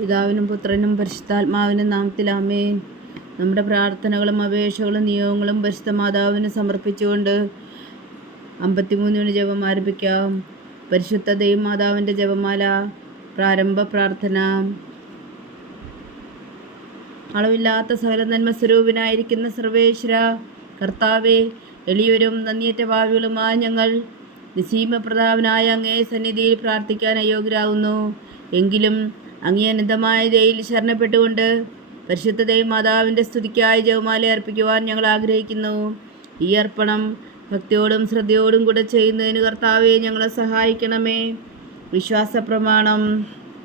പിതാവിനും പുത്രനും പരിശുദ്ധാത്മാവിനും നാമത്തിൽ ആമേൻ. നമ്മുടെ പ്രാർത്ഥനകളും അപേക്ഷകളും നിയോഗങ്ങളും പരിശുദ്ധ മാതാവിന് സമർപ്പിച്ചുകൊണ്ട് 53 ജപം ആരംഭിക്കാം. പരിശുദ്ധ ദൈവമാതാവിൻ്റെ ജപമാല. പ്രാരംഭ പ്രാർത്ഥന. അളവില്ലാത്ത സകല നന്മ സ്വരൂപനായിരിക്കുന്ന സർവേശ്വര കർത്താവെ, എളിയവരും നന്ദിയേറ്റ ഭാവികളുമായ ഞങ്ങൾ നിസീമ പ്രതാപനായ അങ്ങേ സന്നിധിയിൽ പ്രാർത്ഥിക്കാൻ അയോഗ്യരാകുന്നു. എങ്കിലും അങ്ങേ അനന്തമായ ദയയിൽ ശരണപ്പെട്ടുകൊണ്ട് പരിശുദ്ധ ദൈവമാതാവിൻ്റെ സ്തുതിക്കായി ജപമാല അർപ്പിക്കുവാൻ ഞങ്ങൾ ആഗ്രഹിക്കുന്നു. ഈ അർപ്പണം ഭക്തിയോടും ശ്രദ്ധയോടും കൂടെ ചെയ്യുന്നതിന് കർത്താവെ ഞങ്ങളെ സഹായിക്കണമേ. വിശ്വാസ പ്രമാണം.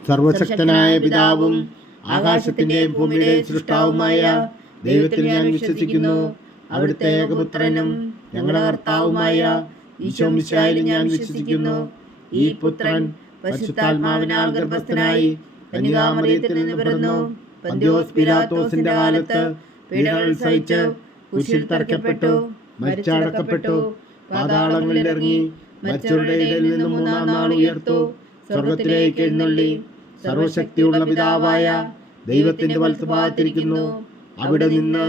സർവശക്തനായ പിതാവും ആകാശത്തിന്റെയും ഭൂമിയുടെയും സൃഷ്ടാവുമായ ദൈവത്തിൽ ഞാൻ വിശ്വസിക്കുന്നു. അവിടുത്തെ ഏകപുത്രനും ഞങ്ങളുടെ കർത്താവുമായ ഈശോ മിശിഹായിൽ ഞാൻ വിശ്വസിക്കുന്നു. ഈ പുത്രൻ പരിശുദ്ധാത്മാവിനാൽ ഗർഭസ്ഥനായി കന്യകാമറിയത്തിൽ നിന്ന് പിറന്നു. പന്തിയോസ് പിലാത്തോസിന്റെ കാലത്ത് പീഡകൾ സഹിച്ച് കുരിശിൽ തറയ്ക്കപ്പെട്ടു, മരിച്ചടക്കപ്പെട്ടു, പാതാളങ്ങളിൽ ഇറങ്ങി, മരിച്ചവരുടെ ഇടയിൽ നിന്ന് മൂന്നാം നാൾ ഉയർത്തു, സ്വർഗത്തിലേക്ക് എഴുന്നള്ളി, സർവശക്തിയുള്ള പിതാവായ ദൈവത്തിന്റെ വലത്തുഭാഗത്തിരിക്കുന്നു. അവിടെ നിന്ന്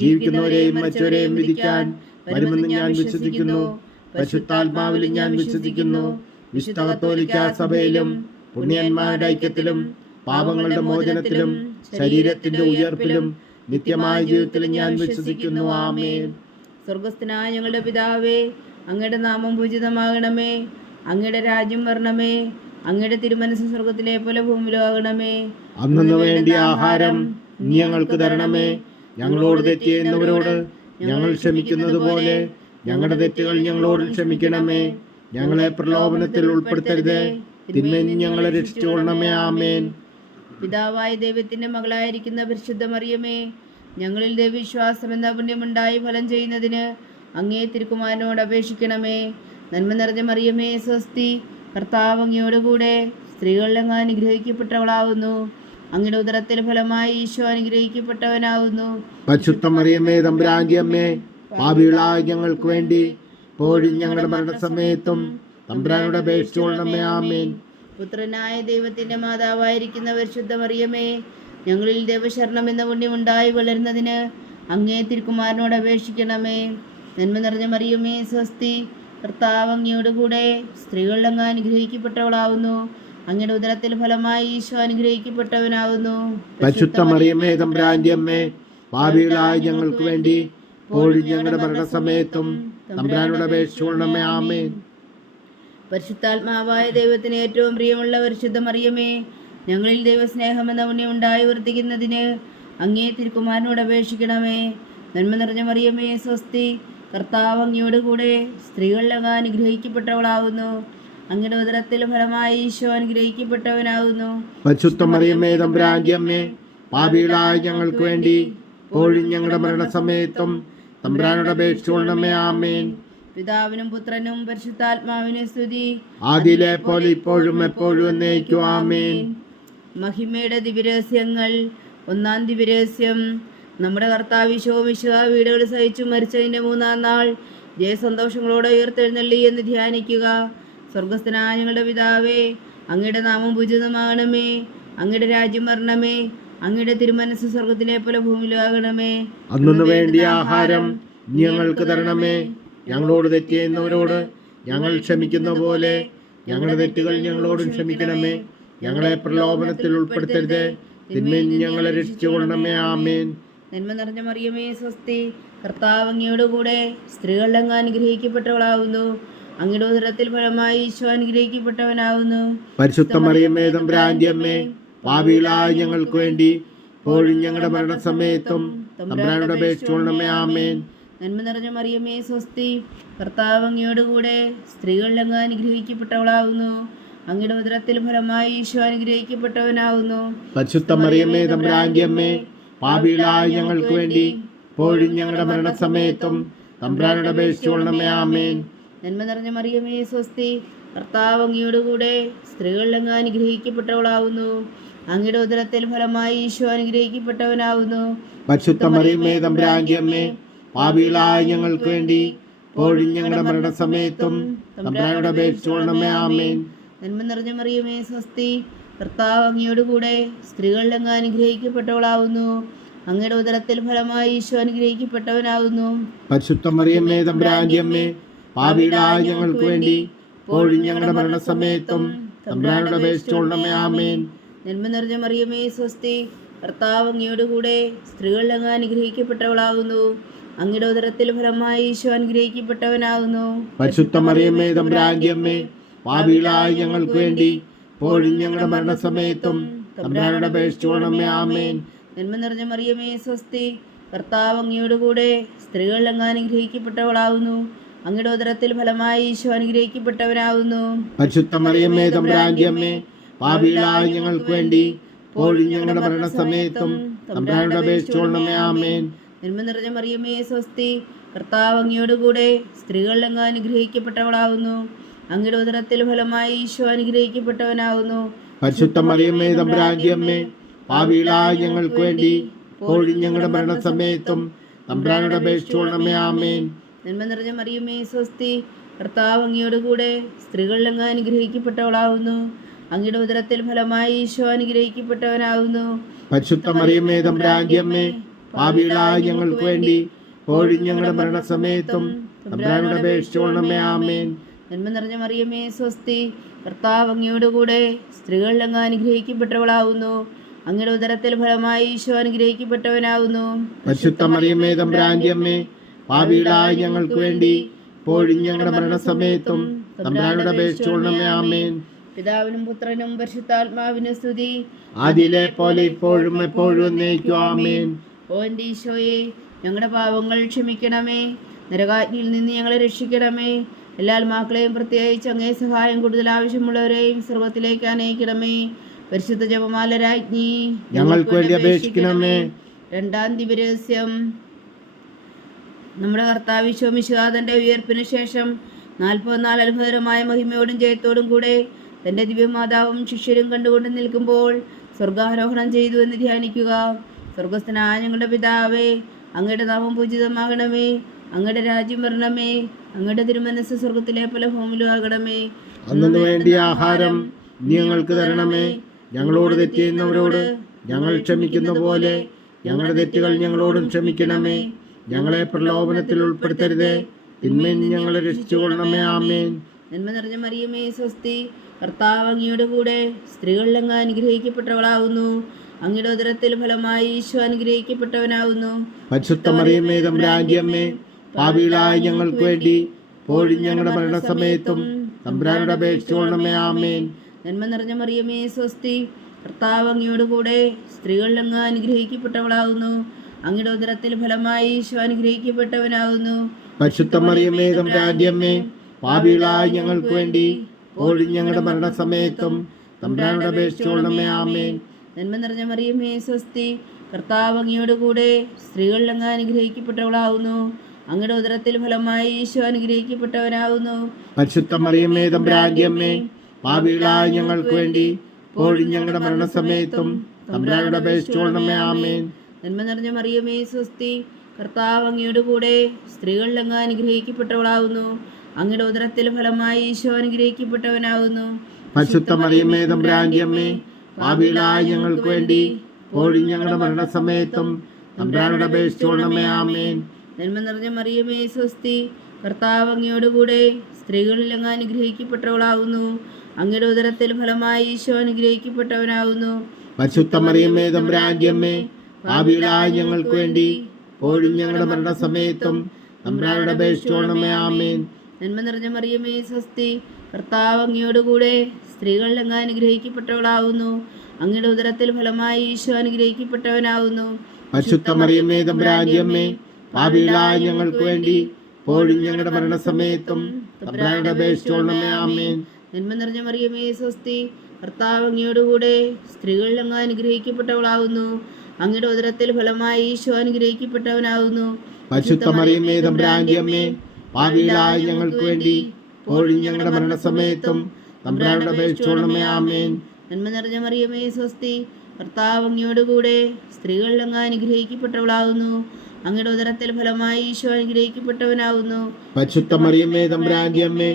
ജീവിക്കുന്നവരെയും മരിച്ചവരെയും വിധിക്കാൻ വരുമെന്ന് ഞാൻ വിശ്വസിക്കുന്നു. പരിശുദ്ധാത്മാവിൽ ഞാൻ വിശ്വസിക്കുന്നു. വിശുദ്ധ കത്തോലിക്കാ സഭയിലും പുണ്യന്മാരുടെ ഐക്യത്തിലും പാപങ്ങളുടെ മോചനത്തിലും ശരീരത്തിന്റെ ഉയർപ്പിലും നിത്യമായ ജീവിതത്തിലും ഞാൻ വിശ്വസിക്കുന്നു. ആമേൻ. സ്വർഗസ്ഥനായ ഞങ്ങളുടെ പിതാവേ, അങ്ങയുടെ നാമം പൂജിതമാകണമേ. അങ്ങയുടെ രാജ്യം വരണമേ. അങ്ങയുടെ തിരുമനസ്സ് സ്വർഗത്തിലെ പോലെ ഭൂമിയിലാകണമേ. അന്നു വേണ്ടിയ ആഹാരം നീ ഞങ്ങൾക്ക് തരണമേ. ഞങ്ങളോട് തെറ്റ് ചെയ്യുന്നവരോട് ഞങ്ങൾ ക്ഷമിക്കുന്നത് പോലെ ഞങ്ങളുടെ തെറ്റുകൾ ഞങ്ങളോട് ക്ഷമിക്കണമേ. ഞങ്ങളെ പ്രലോഭനത്തിൽ ഉൾപ്പെടുത്തരുത്, തിന്മയിൽ ഞങ്ങളെ രക്ഷിച്ചുകൊള്ളണമേ. ആമേൻ. പിതാവായ ദൈവത്തിന്റെ മകളായിരിക്കുന്ന പരിശുദ്ധ മറിയമേ, ഞങ്ങളിൽ ദൈവവിശ്വാസം എന്ന പുണ്യമുണ്ടായി ഫലം ചെയ്യുന്നതിന് അങ്ങേ തിരുക്കുമാരനോട് അപേക്ഷിക്കണമേ. നന്മ നിറഞ്ഞ മറിയമേ സ്വസ്തി, കർത്താവ് അങ്ങയോടുകൂടെ സ്ത്രീകളിൽ അങ്ങ് അനുഗ്രഹിക്കപ്പെട്ടവളാവുന്നു. അങ്ങയുടെ ഉദരത്തിൽ ഫലമായി ഈശോ അനുഗ്രഹിക്കപ്പെട്ടവനാവുന്നു. പരിശുദ്ധ മറിയമേ തമ്പുരാന്റെ അമ്മേ, പാപികളായ ഞങ്ങൾക്ക് വേണ്ടി ഇപ്പോഴും ഞങ്ങളുടെ മരണസമയത്തും തമ്പുരാനോട് അപേക്ഷിച്ചുകൊള്ളണമേ. ആമേൻ. പുത്രനായ ദൈവത്തിന്റെ മാതാവായിരിക്കുന്ന പരിശുദ്ധ മറിയമേ, ഞങ്ങളിൽ ദൈവശരണം എന്ന പുണ്യമുണ്ടായി വളരുന്നതിന് അങ്ങേ തിരുക്കുമാരനോട് അപേക്ഷിക്കണമേ. നന്മ നിറഞ്ഞ മറിയമേ സ്വസ്തി, കർത്താവ് അങ്ങയോടുകൂടെ സ്ത്രീകളിൽ അങ്ങ് അനുഗ്രഹിക്കപ്പെട്ടവളാവുന്നു. അങ്ങയുടെ ഉദരത്തിൽ ഫലമായി ഈശോ അനുഗ്രഹിക്കപ്പെട്ടവനാവുന്നു. പരിശുദ്ധ മറിയമേ തമ്പുരാന്റെ അമ്മേ, പാപികളായ ഞങ്ങൾക്ക് വേണ്ടി ഇപ്പോഴും ഞങ്ങളുടെ മരണസമയത്തും തമ്പുരാനോട് അപേക്ഷിച്ചുകൊള്ളണമേ. ആമേൻ. പരിശുദ്ധാത്മാവായ ദൈവത്തിന് ഏറ്റവും പ്രിയമുള്ള പരിശുദ്ധ മറിയമേ, ഞങ്ങളിൽ ദൈവസ്നേഹം എന്ന പുണ്യമുണ്ടായി വർദ്ധിക്കുന്നതിന് അങ്ങേ തിരുക്കുമാരനോട് അപേക്ഷിക്കണമേ. നന്മ നിറഞ്ഞ മറിയമേ സ്വസ്തി, കർത്താവ് അങ്ങയോടുകൂടെ സ്ത്രീകളിൽ അങ്ങ് അനുഗ്രഹിക്കപ്പെട്ടവളാവുന്നു. അങ്ങയുടെ ഉദരത്തിൽ ഫലമായി ഈശോ അനുഗ്രഹിക്കപ്പെട്ടവനാകുന്നു. പരിശുദ്ധ മറിയമേ തമ്പുരാന്റെ അമ്മേ, പാപികളായ ഞങ്ങൾക്ക് വേണ്ടി ഇപ്പോഴും ഞങ്ങളുടെ മരണസമയത്തും തമ്പുരാനോട് അപേക്ഷിച്ചുകൊള്ളണമേ. ആമേൻ. പിതാവിനും പുത്രനും പരിശുദ്ധാത്മാവിനും സ്തുതി, ആദിയിലെ പോലെ ഇപ്പോഴും എപ്പോഴും എന്നേക്കും. ആമേൻ. മഹിമയുടെ ദിവ്യരഹസ്യങ്ങൾ. ഒന്നാം ദിവ്യരഹസ്യം. നമ്മുടെ കർത്താവ് ഈശോ മിശിഹാ വീടുകൾ സഹിച്ചു മരിച്ചതിൻ്റെ മൂന്നാം നാൾ ജയസന്തോഷങ്ങളോടെ ഉയർത്തെഴുന്നള്ളി എന്ന് ധ്യാനിക്കുക. സ്വർഗസ്ഥനായ ഞങ്ങളുടെ പിതാവേ, അങ്ങയുടെ നാമം പൂജിതമാകണമേ. അങ്ങയുടെ രാജ്യം വരണമേ. അങ്ങയുടെ തിരുമനസ്സ് സ്വർഗത്തിലെ പോലെ ഭൂമിയിലാകണമേ. അന്നു വേണ്ടിയ ആഹാരം ഞങ്ങൾക്ക് തരണമേ. ഞങ്ങളോട് തെറ്റ് ചെയ്യുന്നവരോട് ഞങ്ങൾ ക്ഷമിക്കുന്ന പോലെ ഞങ്ങളുടെ തെറ്റുകൾ ഞങ്ങളോടും ക്ഷമിക്കണമേ. ഞങ്ങളെ പ്രലോഭനത്തിൽ ഉൾപ്പെടുത്തരുത്, തിന്മയിൽ ഞങ്ങളെ രക്ഷിച്ചുകൊള്ളണമേ. ആമേൻ. നന്മ നിറഞ്ഞ മറിയമേ സ്വസ്തി, കർത്താവ് അങ്ങയോടുകൂടെ സ്ത്രീകളിൽ അങ്ങ് അനുഗ്രഹിക്കപ്പെട്ടവളാവുന്നു. അങ്ങയുടെ ഉദരത്തിൽ ഫലമായി ഈശോ അനുഗ്രഹിക്കപ്പെട്ടവനാവുന്നു. പരിശുദ്ധ മറിയമേ തമ്പുരാന്റെ അമ്മേ, പാപികളായ ഞങ്ങൾക്ക് വേണ്ടി ഇപ്പോഴും ഞങ്ങളുടെ മരണസമയത്തും തമ്പുരാനോട് അപേക്ഷിച്ചുകൊള്ളണമേ. ആമേൻ. നന്മ നിറഞ്ഞ മറിയമേ സ്വസ്തി, കർത്താവ് അങ്ങയോടുകൂടെ സ്ത്രീകളിൽ അങ്ങ് അനുഗ്രഹിക്കപ്പെട്ടവളാവുന്നു. അങ്ങയുടെ ഉദരത്തിൽ ഫലമായി ഈശോ അനുഗ്രഹിക്കപ്പെട്ടവനാവുന്നു. പരിശുദ്ധ മറിയമേ തമ്പുരാന്റെ അമ്മേ, പാപികളായ ഞങ്ങൾക്ക് വേണ്ടി ഇപ്പോഴും ഞങ്ങളുടെ മരണസമയത്തും തമ്പുരാനോട് അപേക്ഷിച്ചുകൊള്ളണമേ. ആമേൻ. നന്മ നിറഞ്ഞ മറിയമേ സ്വസ്തി, കർത്താവ് അങ്ങയോടുകൂടെ സ്ത്രീകളിൽ അങ്ങ് അനുഗ്രഹിക്കപ്പെട്ടവളാവുന്നു. അങ്ങയുടെ ഉദരത്തിൽ ഫലമായി ഈശോ അനുഗ്രഹിക്കപ്പെട്ടവനാവുന്നു. പരിശുദ്ധ മറിയമേ തമ്പുരാന്റെ അമ്മേ, പാപികളായ ഞങ്ങൾക്ക് വേണ്ടി ഇപ്പോഴും ഞങ്ങളുടെ മരണസമയത്തും തമ്പുരാനോട് അപേക്ഷിച്ചുകൊള്ളണമേ. ആമേൻ. നന്മ നിറഞ്ഞ മറിയമേ സ്വസ്തി, കർത്താവ് അങ്ങയോടുകൂടെ സ്ത്രീകളിൽ അങ്ങ് അനുഗ്രഹിക്കപ്പെട്ടവളാവുന്നു. അങ്ങയുടെ ഉദരത്തിൽ ഫലമായി ഈശോ അനുഗ്രഹിക്കപ്പെട്ടവനാകുന്നു. പരിശുദ്ധ മറിയമ്മേ തമ്പുരാന്റെ അമ്മേ, പാപികളായ ഞങ്ങൾക്ക് വേണ്ടി ഇപ്പോഴും ഞങ്ങളുടെ മരണസമയത്തും തമ്പുരാനോട് അപേക്ഷിച്ചുകൊള്ളണമേ. ആമേൻ. നന്മ നിറഞ്ഞ മറിയമേ സ്വസ്തി, കർത്താവ് അങ്ങയോടുകൂടെ സ്ത്രീകളിൽ അങ്ങ് അനുഗ്രഹിക്കപ്പെട്ടവളാകുന്നു. അങ്ങയുടെ ഉദരത്തിൽ ഫലമായി ഈശോ അനുഗ്രഹിക്കപ്പെട്ടവനാകുന്നു. പരിശുദ്ധ മറിയമ്മേ തമ്പുരാന്റെ അമ്മേ, പാപികളായ ഞങ്ങൾക്ക് വേണ്ടി ഇപ്പോഴും ഞങ്ങളുടെ മരണസമയത്തും തമ്പുരാനോട് അപേക്ഷിച്ചുകൊള്ളണമേ. ആമേൻ. നന്മ നിറഞ്ഞ മറിയമേ സ്വസ്തി, കർത്താവ് അങ്ങയോടുകൂടെ സ്ത്രീകളിൽ അങ്ങ് അനുഗ്രഹിക്കപ്പെട്ടവളാകുന്നു. അങ്ങയുടെ ഉദരത്തിൽ ഫലമായി ഈശോ അനുഗ്രഹിക്കപ്പെട്ടവനാകുന്നു. പരിശുദ്ധ മറിയമ്മേ തമ്പുരാന്റെ അമ്മേ, പാപികളായ ഞങ്ങൾക്ക് വേണ്ടി ഇപ്പോഴും ഞങ്ങളുടെ മരണസമയത്തും തമ്പുരാനോട് അപേക്ഷിച്ചുകൊള്ളണമേ. ആമേൻ. നന്മ നിറഞ്ഞ മറിയമേ സ്വസ്തി, കർത്താവ് അങ്ങയോടുകൂടെ സ്ത്രീകളിൽ അങ്ങ് അനുഗ്രഹിക്കപ്പെട്ടവളാകുന്നു. അങ്ങയുടെ ഉദരത്തിൽ ഫലമായി ഈശോ അനുഗ്രഹിക്കപ്പെട്ടവനാകുന്നു. പരിശുദ്ധ മറിയമ്മേ തമ്പുരാന്റെ അമ്മേ, പാപികളായ ഞങ്ങൾക്ക് വേണ്ടി ഇപ്പോഴും ഞങ്ങളുടെ മരണസമയത്തും തമ്പുരാനോട് അപേക്ഷിച്ചുകൊള്ളണമേ. ആമേൻ. നന്മ നിറഞ്ഞ മറിയമേ സ്വസ്തി, കർത്താവ് അങ്ങയോടുകൂടെ സ്ത്രീകളിൽ അങ്ങ് അനുഗ്രഹിക്കപ്പെട്ടവളാകുന്നു. അങ്ങയുടെ ഉദരത്തിൽ ഫലമായി ഈശോ അനുഗ്രഹിക്കപ്പെട്ടവനാകുന്നു. പരിശുദ്ധ മറിയമ്മേ തമ്പുരാന്റെ അമ്മേ, പാപികളായ ഞങ്ങൾക്ക് വേണ്ടി ഇപ്പോഴും ഞങ്ങളുടെ മരണസമയത്തും തമ്പുരാനോട് അപേക്ഷിച്ചുകൊള്ളണമേ. ആമേൻ. നന്മ നിറഞ്ഞ മറിയമേ സ്വസ്തി, കർത്താവ് അങ്ങയോടുകൂടെ സ്ത്രീകളിൽ അങ്ങ് അനുഗ്രഹിക്കപ്പെട്ടവളാകുന്നു. അങ്ങയുടെ ഉദരത്തിൽ ഫലമായി ഈശോ അനുഗ്രഹിക്കപ്പെട്ടവനാകുന്നു. പരിശുദ്ധ മറിയമ്മേ തമ്പുരാന്റെ അമ്മേ, പാപികളായ ഞങ്ങൾക്ക് വേണ്ടി ഇപ്പോഴും ഞങ്ങളുടെ മരണസമയത്തും തമ്പുരാനോട് അപേക്ഷിച്ചുകൊള്ളണമേ. ആമേൻ. പിതാവിനും പുത്രനും പരിശുദ്ധാത്മാവിനും സ്തുതി, ആദിയിലെ പോലെ ഇപ്പോഴും എപ്പോഴും എന്നേക്കും. ആമേൻ. ഓ എൻ്റെ ഈശോയെ, ഞങ്ങളുടെ പാപങ്ങൾ ക്ഷമിക്കണമേ. നരകാഗ്നിയിൽ നിന്ന് ഞങ്ങളെ രക്ഷിക്കണമേ. എല്ലാ ആത്മാക്കളെയും പ്രത്യേകിച്ച് അങ്ങേ സഹായം കൂടുതൽ ആവശ്യമുള്ളവരെയും സ്വർഗത്തിലേക്ക് അനയിക്കണമേ. പരിശുദ്ധ ജപമാല രാജ്ഞി, ഞങ്ങൾക്ക് വേണ്ടി അപേക്ഷിക്കണമേ. രണ്ടാം ദിവരഹസ്യം. നമ്മുടെ കർത്താവ് ഈശോ മിശിഹാ തൻ്റെ ഉയർപ്പിന് ശേഷം 44 അത്ഭുതകരമായ മഹിമയോടും ജയത്തോടും കൂടെ തൻ്റെ ദിവ്യമാതാവും ശിഷ്യരും കണ്ടുകൊണ്ട് നിൽക്കുമ്പോൾ സ്വർഗാരോഹണം ചെയ്തു എന്ന് ധ്യാനിക്കുക. സ്വർഗസ്ഥനായ ഞങ്ങളുടെ പിതാവേ, അങ്ങയുടെ നാമം പൂജിതമാകണമേ. അങ്ങയുടെ രാജ്യം വരണമേ. അങ്ങയുടെ തിരുമനസ്സ് സ്വർഗത്തിലെ പോലെ ഭൂമിയിലും ആകണമേ. അന്നു വേണ്ടിയ ആഹാരം ഞങ്ങൾക്ക് തരണമേ. ഞങ്ങളോട് തെറ്റ് ചെയ്യുന്നവരോട് ഞങ്ങൾ ക്ഷമിക്കുന്ന പോലെ ഞങ്ങളുടെ തെറ്റുകൾ ഞങ്ങളോടും ക്ഷമിക്കണമേ. ഞങ്ങളെ പ്രലോഭനത്തിൽ ഉൾപ്പെടുത്തരുതേ, തിന്മയിൽ ഞങ്ങളെ രക്ഷിച്ചുകൊള്ളണമേ. ആമേൻ. നന്മ നിറഞ്ഞ മറിയമേ സ്വസ്തി, കർത്താവ് അങ്ങയുടെ കൂടെ സ്ത്രീകളിൽ അങ്ങ് അനുഗ്രഹിക്കപ്പെട്ടവളാകുന്നു. അങ്ങയുടെ ഉദരത്തിൽ ഫലമായി ഈശോ അനുഗ്രഹിക്കപ്പെട്ടവനാകുന്നു. പരിശുദ്ധ മറിയമ്മേ തമ്പുരാന്റെ അമ്മേ, പാപികളായ ഞങ്ങൾക്ക് വേണ്ടി ഇപ്പോഴും ഞങ്ങളുടെ മരണസമയത്തും തമ്പുരാനോട് അപേക്ഷിച്ചുകൊള്ളണമേ. ആമേൻ. നന്മ നിറഞ്ഞ മറിയമേ സ്വസ്തി, കർത്താവ് അങ്ങയോട് കൂടെ സ്ത്രീകളിൽ അങ്ങ് അനുഗ്രഹിക്കപ്പെട്ടവളാകുന്നു. അങ്ങയുടെ ഉദരത്തിൽ ഫലമായി ഈശോ അനുഗ്രഹിക്കപ്പെട്ടവനാകുന്നു. പരിശുദ്ധ മറിയമ്മേ തമ്പുരാന്റെ അമ്മേ, പാപികളായ ഞങ്ങൾക്ക് വേണ്ടി ഇപ്പോഴും ഞങ്ങളുടെ മരണസമയത്തും തമ്പുരാനോട് അപേക്ഷിച്ചുകൊള്ളണമേ. ആമേൻ. നന്മ നിറഞ്ഞ മറിയമേ സ്വസ്തി, കർത്താവ് അങ്ങയോട് കൂടെ സ്ത്രീകളിൽ അങ്ങ് അനുഗ്രഹിക്കപ്പെട്ടവളാകുന്നു. അങ്ങയുടെ ഉദരത്തിൽ ഫലമായി ഈശോ അനുഗ്രഹിക്കപ്പെട്ടവനാകുന്നു. പരിശുദ്ധ മറിയമ്മേ തമ്പുരാന്റെ അമ്മേ, പാപികളായ ഞങ്ങൾക്ക് വേണ്ടി ഇപ്പോഴും ഞങ്ങളുടെ മരണസമയത്തും തമ്പുരാനോട് അപേക്ഷിച്ചുകൊള്ളണമേ. ആമേൻ. നന്മ നിറഞ്ഞ മറിയമേ സ്വസ്തി, കർത്താവ് അങ്ങയോട് കൂടെ സ്ത്രീകളിൽ അങ്ങ് അനുഗ്രഹിക്കപ്പെട്ടവളാകുന്നു. അങ്ങയുടെ ഉദരത്തിൽ ഫലമായി ഈശോ അനുഗ്രഹിക്കപ്പെട്ടവനാകുന്നു. പരിശുദ്ധ മറിയമ്മേ തമ്പുരാന്റെ അമ്മേ, പാപികളായ ഞങ്ങൾക്ക് വേണ്ടി ഇപ്പോഴും ഞങ്ങളുടെ മരണസമയത്തും തമ്പുരാനോട് അപേക്ഷിച്ചുകൊള്ളണമേ. ആമേൻ. നന്മ നിറഞ്ഞ മറിയമേ സ്വസ്തി, കർത്താവ് അങ്ങയോട് കൂടെ സ്ത്രീകളിൽ അങ്ങ് അനുഗ്രഹിക്കപ്പെട്ടവളാകുന്നു. അങ്ങയുടെ ഉദരത്തിൽ ഫലമായി ഈശോ അനുഗ്രഹിക്കപ്പെട്ടവനാകുന്നു. പരിശുദ്ധ മറിയമ്മേ തമ്പുരാന്റെ അമ്മേ, പാപികളായ ഞങ്ങൾക്ക് വേണ്ടി ഇപ്പോഴും ഞങ്ങളുടെ മരണസമയത്തും തമ്പുരാനോട് അപേക്ഷിച്ചുകൊള്ളണമേ. ആമേൻ. നന്മ നിറഞ്ഞ മറിയമേ സ്വസ്തി, കർത്താവ് അങ്ങയോട് കൂടെ സ്ത്രീകളിൽ അങ്ങ് അനുഗ്രഹിക്കപ്പെട്ടവളാകുന്നു. അങ്ങയുടെ ഉദരത്തിൽ ഫലമായി ഈശോ അനുഗ്രഹിക്കപ്പെട്ടവനാകുന്നു. പരിശുദ്ധ മറിയമ്മേ തമ്പുരാന്റെ അമ്മേ, പാപികളായ ഞങ്ങൾക്ക് വേണ്ടി ഇപ്പോഴും ഞങ്ങളുടെ മരണസമയത്തും തമ്പുരാനോട് അപേക്ഷിച്ചുകൊള്ളണമേ. ആമേൻ. നന്മ നിറഞ്ഞ മറിയമേ സ്വസ്തി, കർത്താവ് അങ്ങയോട് കൂടെ സ്ത്രീകളിൽ അങ്ങ് അനുഗ്രഹിക്കപ്പെട്ടവളാകുന്നു. അങ്ങയുടെ ഉദരത്തിൽ ഫലമായി ഈശോ അനുഗ്രഹിക്കപ്പെട്ടവനാകുന്നു. പരിശുദ്ധ മറിയമ്മേ തമ്പുരാന്റെ അമ്മേ, പാപികളായ ഞങ്ങൾക്ക് വേണ്ടി ഇപ്പോഴും ഞങ്ങളുടെ മരണസമയത്തും തമ്പുരാനോട് അപേക്ഷിച്ചുകൊള്ളണമേ. ആമേൻ. നന്മ നിറഞ്ഞ മറിയമേ സ്വസ്തി, കർത്താവ് അങ്ങയോട് കൂടെ സ്ത്രീകളിൽ അങ്ങ് അനുഗ്രഹിക്കപ്പെട്ടവളാകുന്നു. അങ്ങയുടെ ഉദരത്തിൽ ഫലമായി ഈശോ അനുഗ്രഹിക്കപ്പെട്ടവനാകുന്നു. പരിശുദ്ധ മറിയമ്മേ തമ്പുരാന്റെ അമ്മേ,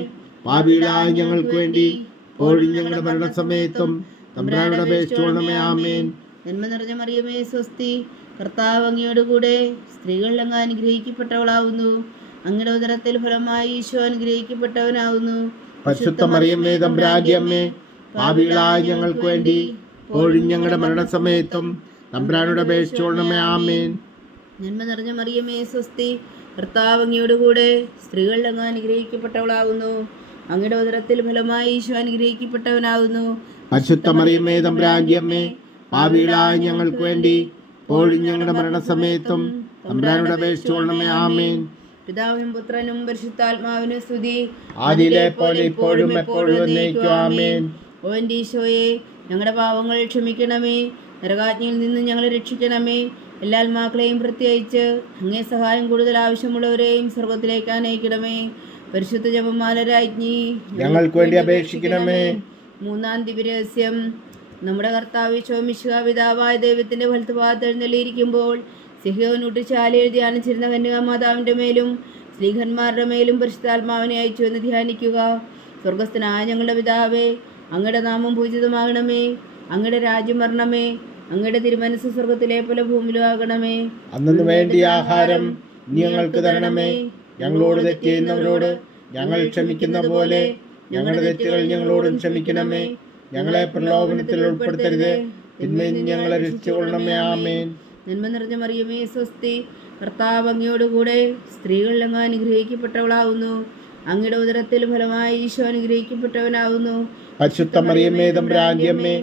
പാപികളായ ഞങ്ങൾക്ക് വേണ്ടി ഇപ്പോഴും ഞങ്ങളുടെ മരണസമയത്തും തമ്പുരാനോട് അപേക്ഷിച്ചുകൊള്ളണമേ. ആമേൻ. നന്മ നിറഞ്ഞ മറിയമേ സ്വസ്തി, കർത്താവ് അങ്ങയോടുകൂടെ സ്ത്രീകളിൽ അങ്ങ് അനുഗ്രഹിക്കപ്പെട്ടവളാവുന്നു. അങ്ങയുടെ ഉദരത്തിൽ ഫലമായി ഈശോ അനുഗ്രഹിക്കപ്പെട്ടവനാവുന്നു. പരിശുദ്ധ മറിയമ്മേ തമ്പുരാന്റെ അമ്മേ, പാപികളായ ഞങ്ങൾക്ക് വേണ്ടി ഇപ്പോഴും ഞങ്ങളുടെ മരണസമയത്തും തമ്പുരാനോട് അപേക്ഷിച്ചുകൊള്ളണമേ. ആമേൻ. നന്മ നിറഞ്ഞ മറിയമേ സ്വസ്തി, കർത്താവ് അങ്ങയോടുകൂടെ സ്ത്രീകളിൽ അങ്ങ് അനുഗ്രഹിക്കപ്പെട്ടവളാവുന്നു. അങ്ങയുടെ ഉദരത്തിൽ ഫലമായി ഈശോ അനുഗ്രഹിക്കപ്പെട്ടവനാവുന്നു. പരിശുദ്ധ മറിയമ്മേ തമ്പുരാന്റെ അമ്മേ, പാപികളായ ഞങ്ങൾക്ക് വേണ്ടി ഇപ്പോഴും ഞങ്ങളുടെ മരണസമയത്തും തമ്പുരാനോട് അപേക്ഷിച്ചുകൊള്ളണമേ. ആമേൻ. പിതാവിനും പുത്രനും പരിശുദ്ധാത്മാവിനും സ്തുതി, ആദിയിലെ പോലെ ഇപ്പോഴും എപ്പോഴും എന്നേക്കും. ആമേൻ. ഓ എൻ്റെ ഈശോയെ, ഞങ്ങളുടെ പാവങ്ങൾ ക്ഷമിക്കണമേ, നരകാജ്ഞയിൽ നിന്ന് ഞങ്ങളെ രക്ഷിക്കണമേ. എല്ലാ ആത്മാക്കളെയും പ്രത്യേകിച്ച് അങ്ങേ സഹായം കൂടുതൽ ആവശ്യമുള്ളവരെയും സ്വർഗത്തിലേക്ക് അനയിക്കണമേ. പരിശുദ്ധ ജപമാല രാജ്ഞി, ഞങ്ങൾക്ക് വേണ്ടി അപേക്ഷിക്കണമേ. മൂന്നാം ദിവ്യരഹസ്യം. നമ്മുടെ കർത്താവ് ഈശോ പിതാവായ ദൈവത്തിന്റെ വലത്തുഭാഗത്ത് എഴുന്നള്ളിയിരിക്കുമ്പോൾ സിഹ്യോനൂട്ട് ശാലയിൽ ധ്യാനിച്ചിരുന്ന കന്യകാമാതാവിന്റെ മേലും സ്ലീഹന്മാരുടെ മേലും പരിശുദ്ധാത്മാവിനെ അയച്ചു എന്ന് ധ്യാനിക്കുക. സ്വർഗസ്ഥനായ ഞങ്ങളുടെ പിതാവേ, അങ്ങയുടെ നാമം പൂജിതമാകണമേ. അങ്ങയുടെ രാജ്യം വരണമേ. അങ്ങയുടെ തിരുമനസ് സ്വർഗത്തിലെ പോലെ ഭൂമിയിലും ആകണമേ. അന്നു വേണ്ടിയ ആഹാരം ഞങ്ങൾക്ക് തരണമേ. ഞങ്ങളോട് തെറ്റ് ചെയ്യുന്നവരോട് ഞങ്ങൾ ക്ഷമിക്കുന്ന പോലെ ഞങ്ങളുടെ തെറ്റുകൾ ഞങ്ങളോടും ക്ഷമിക്കണമേ. ഞങ്ങളെ പ്രലോഭനത്തിൽ ഉൾപ്പെടുത്തരുത്, തിന്മയിൽ നിന്ന് ഞങ്ങളെ രക്ഷിച്ചുകൊള്ളണമേ. ആമേൻ. നന്മ നിറഞ്ഞ മറിയമേ സ്വസ്തി, കർത്താവ് അങ്ങയോടുകൂടെ സ്ത്രീകളിൽ അങ്ങ് അനുഗ്രഹിക്കപ്പെട്ടവളാവുന്നു. അങ്ങയുടെ ഉദരത്തിൽ ഫലമായി ഈശോ അനുഗ്രഹിക്കപ്പെട്ടവനാവുന്നു. പരിശുദ്ധ മറിയമ്മേ തമ്പുരാന്റെ അമ്മേ,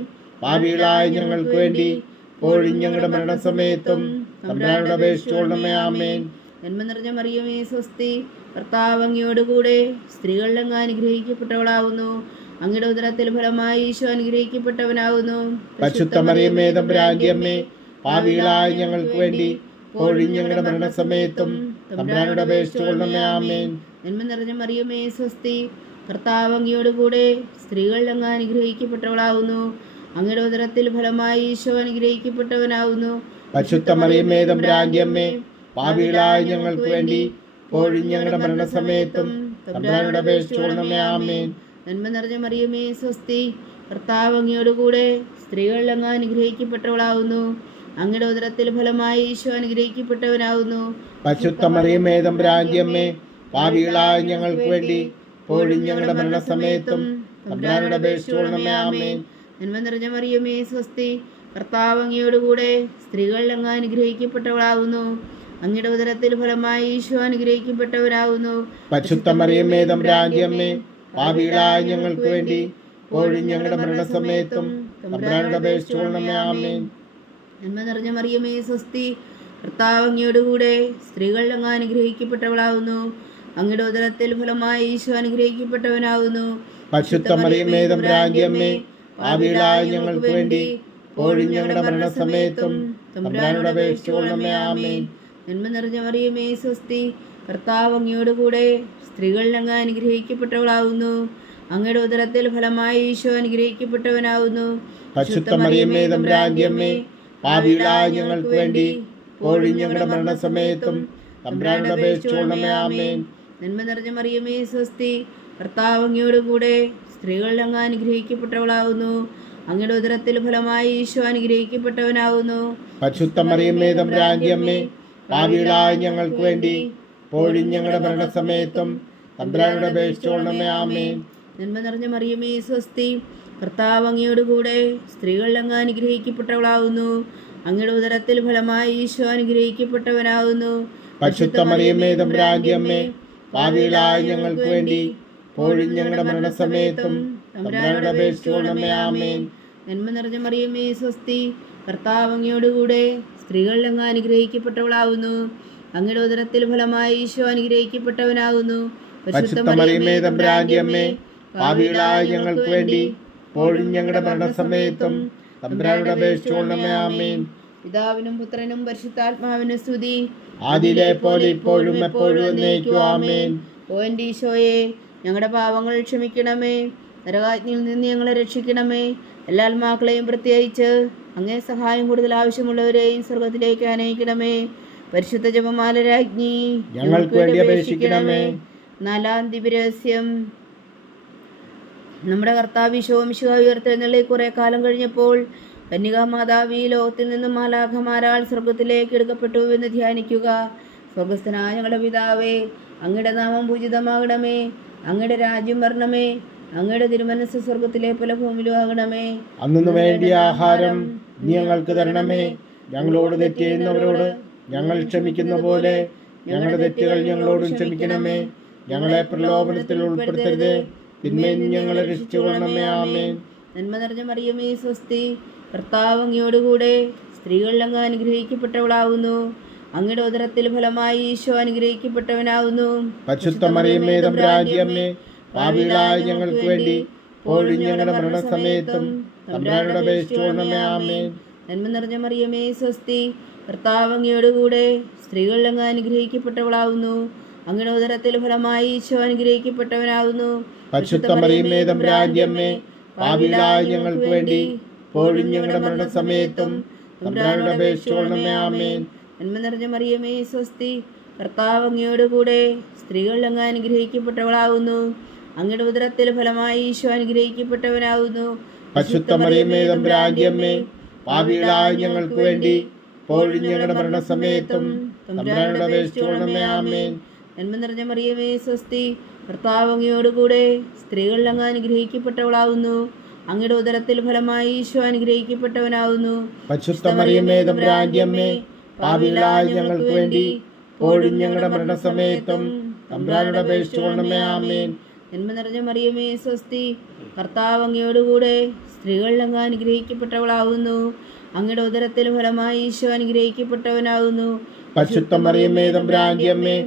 പാപികളായ ഞങ്ങൾക്ക് വേണ്ടി ഇപ്പോഴും ഞങ്ങളുടെ മരണസമയത്തും തമ്പുരാനോട് അപേക്ഷിച്ചുകൊള്ളണമേ. ആമേൻ. നന്മ നിറഞ്ഞ മറിയമേ സ്വസ്തി, കർത്താവ് അങ്ങയോടുകൂടെ സ്ത്രീകളിൽ അങ്ങ് അനുഗ്രഹിക്കപ്പെട്ടവളാവുന്നു. അങ്ങയുടെ ഉദരത്തിൽ ഫലമായി ഈശോ അനുഗ്രഹിക്കപ്പെട്ടവനാവുന്നു. പരിശുദ്ധ മറിയമ്മേ തമ്പുരാന്റെ അമ്മേ, പാപികളായ ഞങ്ങൾക്ക് വേണ്ടി ഇപ്പോഴും ഞങ്ങളുടെ മരണസമയത്തും തമ്പുരാനോട് അപേക്ഷിച്ചുകൊള്ളണമേ. ആമേൻ. നന്മ നിറഞ്ഞ മറിയമേ സ്വസ്തി, കർത്താവ് അങ്ങയോടുകൂടെ സ്ത്രീകളിൽ അങ്ങ് അനുഗ്രഹിക്കപ്പെട്ടവളാവുന്നു. അങ്ങയുടെ ഉദരത്തിൽ ഫലമായി ഈശോ അനുഗ്രഹിക്കപ്പെട്ടവനാവുന്നു. പരിശുദ്ധ മറിയമ്മേ തമ്പുരാന്റെ അമ്മേ, പാപികളായ ഞങ്ങൾക്ക് വേണ്ടി ഇപ്പോഴും ഞങ്ങളുടെ മരണസമയത്തും തമ്പുരാനോട് അപേക്ഷിച്ചുകൊള്ളണമേ. ആമേൻ. നന്മ നിറഞ്ഞ മറിയമേ സ്വസ്തി, കർത്താവ് അങ്ങയോടുകൂടെ സ്ത്രീകളിൽ അങ്ങ് അനുഗ്രഹിക്കപ്പെട്ടവളാവുന്നു. അങ്ങയുടെ ഉദരത്തിൽ ഫലമായി ഈശോ അനുഗ്രഹിക്കപ്പെട്ടവനാവുന്നു. പരിശുദ്ധ മറിയമ്മേ തമ്പുരാന്റെ അമ്മേ, പാപികളായ ഞങ്ങൾക്ക് വേണ്ടി ഇപ്പോഴും ഞങ്ങളുടെ മരണസമയത്തും തമ്പുരാനോട് അപേക്ഷിച്ചുകൊള്ളണമേ. ആമേൻ. നന്മ നിറഞ്ഞ മറിയമേ സ്വസ്തി, കർത്താവ് അങ്ങയോടുകൂടെ സ്ത്രീകളിൽ അങ്ങ് അനുഗ്രഹിക്കപ്പെട്ടവളാവുന്നു. അങ്ങയുടെ ഉദരത്തിൽ ഫലമായി ഈശോ അനുഗ്രഹിക്കപ്പെട്ടവരാവുന്നു. പരിശുദ്ധ മറിയമ്മേ തമ്പുരാന്റെ അമ്മേ, പാപികളായ ഞങ്ങൾക്ക് വേണ്ടി ഇപ്പോഴും ഞങ്ങളുടെ മരണസമയത്തും തമ്പുരാനോട് അപേക്ഷിച്ചുകൊള്ളണമേ. ആമേൻ. നന്മ നിറഞ്ഞ മറിയമേ സ്വസ്തി, കർത്താവ് അങ്ങയോടുകൂടെ സ്ത്രീകളിൽ അങ്ങ് അനുഗ്രഹിക്കപ്പെട്ടവളാവുന്നു. അങ്ങയുടെ ഉദരത്തിൽ ഫലമായി ഈശോ അനുഗ്രഹിക്കപ്പെട്ടവനാവുന്നു. പരിശുദ്ധ മറിയമ്മേ തമ്പുരാന്റെ അമ്മേ, പാപികളായ ഞങ്ങൾക്ക് വേണ്ടി ഇപ്പോഴും ഞങ്ങളുടെ മരണസമയത്തും തമ്പുരാനോട് അപേക്ഷിച്ചുകൊള്ളണമേ. ആമേൻ. നന്മ നിറഞ്ഞ മറിയമേ സ്വസ്തി, കർത്താവ് അങ്ങയോടുകൂടെ സ്ത്രീകളിൽ അങ്ങ് അനുഗ്രഹിക്കപ്പെട്ടവളാവുന്നു. അങ്ങയുടെ ഉദരത്തിൽ ഫലമായി ഈശോ അനുഗ്രഹിക്കപ്പെട്ടവനാവുന്നു. പരിശുദ്ധ മറിയമ്മേ തമ്പുരാന്റെ അമ്മേ, പാപികളായ ഞങ്ങൾക്ക് വേണ്ടി ഇപ്പോഴും ഞങ്ങളുടെ മരണസമയത്തും തമ്പുരാനോട് അപേക്ഷിച്ചുകൊള്ളണമേ. ആമേൻ. നന്മ നിറഞ്ഞ മറിയമേ സ്വസ്തി, കർത്താവ് അങ്ങയോടുകൂടെ സ്ത്രീകളിൽ അങ്ങ് അനുഗ്രഹിക്കപ്പെട്ടവളാവുന്നു. അങ്ങയുടെ ഉദരത്തിൽ ഫലമായി ഈശോ അനുഗ്രഹിക്കപ്പെട്ടവനാവുന്നു. പരിശുദ്ധ മറിയമ്മേ തമ്പുരാന്റെ അമ്മേ, പാപികളായ ഞങ്ങൾക്ക് വേണ്ടി ഇപ്പോഴും ഞങ്ങളുടെ മരണസമയത്തും തമ്പുരാനോട് അപേക്ഷിച്ചുകൊള്ളണമേ. ആമേൻ. നന്മ നിറഞ്ഞ മറിയമേ സ്വസ്തി, കർത്താവ് അങ്ങയോടുകൂടെ സ്ത്രീകളിൽ അങ്ങ് അനുഗ്രഹിക്കപ്പെട്ടവളാവുന്നു. അങ്ങയുടെ ഉദരത്തിൽ ഫലമായി ഈശോ അനുഗ്രഹിക്കപ്പെട്ടവനാവുന്നു. പരിശുദ്ധ മറിയമ്മേ തമ്പുരാന്റെ അമ്മേ, പാപികളായ ഞങ്ങൾക്ക് വേണ്ടി ഇപ്പോഴും ഞങ്ങളുടെ മരണസമയത്തും തമ്പുരാനോട് അപേക്ഷിച്ചുകൊള്ളണമേ. ആമേൻ. നന്മ നിറഞ്ഞ മറിയമേ സ്വസ്തി, കർത്താവ് അങ്ങയോടുകൂടെ സ്ത്രീകളിൽ അങ്ങ് അനുഗ്രഹിക്കപ്പെട്ടവളാവുന്നു. അങ്ങയുടെ ഉദരത്തിൽ ഫലമായി ഈശോ അനുഗ്രഹിക്കപ്പെട്ടവനാകുന്നു. പരിശുദ്ധ മറിയമേ തമ്പുരാന്റെ അമ്മേ, പാപികളായ ഞങ്ങൾക്ക് വേണ്ടി ഇപ്പോഴും ഞങ്ങളുടെ മരണസമയത്തും തമ്പുരാനോട് അപേക്ഷിച്ചുകൊള്ളണമേ. ആമേൻ. പിതാവിനും പുത്രനും പരിശുദ്ധാത്മാവിനും സ്തുതി, ആദിയിലെ പോലെ ഇപ്പോഴും എപ്പോഴും എന്നേക്കും. ആമേൻ. ഓ എൻ്റെ ഈശോയെ, ഞങ്ങളുടെ പാവങ്ങൾ ക്ഷമിക്കണമേ, നരകാജ്ഞയിൽ നിന്ന് ഞങ്ങളെ രക്ഷിക്കണമേ. എല്ലാ ആത്മാക്കളെയും പ്രത്യേകിച്ച് അങ്ങേ സഹായം കൂടുതൽ ആവശ്യമുള്ളവരെയും സ്വർഗത്തിലേക്ക് അനയിക്കണമേ. പരിശുദ്ധ ജപമാല രാജ്ഞി, ഞങ്ങൾക്ക് വേണ്ടി അപേക്ഷിക്കണമേ. നാലാം ദിവ്യരഹസ്യം. നമ്മുടെ കർത്താവ് ഈശോമിശിഹ ഉയർത്തെഴുന്നള്ളി കുറെ കാലം കഴിഞ്ഞപ്പോൾ കന്യകാമാതാവ് ഈ ലോകത്തിൽ നിന്നും മാലാഖമാരാൽ സ്വർഗത്തിലേക്ക് എടുക്കപ്പെട്ടു എന്ന് ധ്യാനിക്കുക. സ്വർഗസ്ഥനായ ഞങ്ങളുടെ പിതാവേ, അങ്ങയുടെ നാമം പൂജിതമാകണമേ, അങ്ങയുടെ രാജ്യം വരണമേ, അങ്ങയുടെ തിരുമനസ്സ് സ്വർഗത്തിലെ പോലെ ഭൂമിയിലും ആകണമേ. അന്നു വേണ്ടിയ ആഹാരം നീ ഞങ്ങൾക്ക് തരണമേ. ഞങ്ങളോട് തെറ്റ് ചെയ്യുന്നവരോട് ഞങ്ങൾ ക്ഷമിക്കുന്ന പോലെ ഞങ്ങളുടെ തെറ്റുകൾ ഞങ്ങളോടും ക്ഷമിക്കണമേ. ഞങ്ങളെ പ്രലോഭനത്തിൽ ഉൾപ്പെടുത്തരുത്, തിന്മയിൽ നിന്ന് ഞങ്ങളെ രക്ഷിച്ചുകൊള്ളണമേ. ആമേൻ. നന്മ നിറഞ്ഞ മറിയമേ സ്വസ്തി, കർത്താവ് അങ്ങയോടുകൂടെ സ്ത്രീകളിൽ അങ്ങ് അനുഗ്രഹിക്കപ്പെട്ടവളാവുന്നു. അങ്ങയുടെ ഉദരത്തിൽ ഫലമായി ഈശോ അനുഗ്രഹിക്കപ്പെട്ടവനാവുന്നു. പരിശുദ്ധ മറിയമേ തമ്പുരാന്റെ അമ്മേ, പാപികളായ ഞങ്ങൾക്ക് വേണ്ടി ഇപ്പോഴും ഞങ്ങളുടെ മരണസമയത്തും തമ്പുരാനോട് അപേക്ഷിച്ചുകൊള്ളണമേ. ആമേൻ. നന്മ നിറഞ്ഞ മറിയമേ സ്വസ്തി, കർത്താവ് അങ്ങയോടുകൂടെ സ്ത്രീകളിൽ അങ്ങ് അനുഗ്രഹിക്കപ്പെട്ടവളാവുന്നു. അങ്ങയുടെ ഉദരത്തിൽ ഫലമായി ഈശോ അനുഗ്രഹിക്കപ്പെട്ടവനാവുന്നു. പരിശുദ്ധ മറിയമേ തമ്പുരാന്റെ അമ്മേ, പാപികളായ ഞങ്ങൾക്ക് വേണ്ടി ഇപ്പോഴും ഞങ്ങളുടെ മരണസമയത്തും തമ്പുരാനോട് അപേക്ഷിച്ചുകൊള്ളണമേ. ആമേൻ. നന്മ നിറഞ്ഞ മറിയമേ സ്വസ്തി, കർത്താവ് അങ്ങയോടുകൂടെ സ്ത്രീകളിൽ അങ്ങ് അനുഗ്രഹിക്കപ്പെട്ടവളാവുന്നു. അങ്ങയുടെ ഉദരത്തിൽ ഫലമായി ഈശോ അനുഗ്രഹിക്കപ്പെട്ടവനാവുന്നു. പരിശുദ്ധ മറിയമേ തമ്പുരാന്റെ അമ്മേ, പാപികളായ ഞങ്ങൾക്ക് വേണ്ടി ഇപ്പോഴും ഞങ്ങളുടെ മരണസമയത്തും തമ്പുരാനോട് അപേക്ഷിച്ചുകൊള്ളണമേ. ആമേൻ. നന്മ നിറഞ്ഞ മറിയമേ സ്വസ്തി, കർത്താവ് അങ്ങയോടുകൂടെ സ്ത്രീകളിൽ അങ്ങ് അനുഗ്രഹിക്കപ്പെട്ടവളാവുന്നു. അങ്ങയുടെ ഉദരത്തിൽ ഫലമായി ഈശോ അനുഗ്രഹിക്കപ്പെട്ടവനാവുന്നു. പരിശുദ്ധ മറിയമേ തമ്പുരാന്റെ അമ്മേ, പാപികളായ ഞങ്ങൾക്ക് വേണ്ടി ഇപ്പോഴും ഞങ്ങളുടെ മരണസമയത്തും തമ്പുരാനോട് അപേക്ഷിച്ചുകൊള്ളണമേ. ആമേൻ. നന്മ നിറഞ്ഞ മറിയമേ സ്വസ്തി, കർത്താവ് അങ്ങയോടുകൂടെ സ്ത്രീകളിൽ അങ്ങ് അനുഗ്രഹിക്കപ്പെട്ടവളാവുന്നു. അങ്ങയുടെ ഉദരത്തിൽ ഫലമായി ഈശോ അനുഗ്രഹിക്കപ്പെട്ടവനാവുന്നു. പരിശുദ്ധ മറിയമേ തമ്പുരാന്റെ അമ്മേ,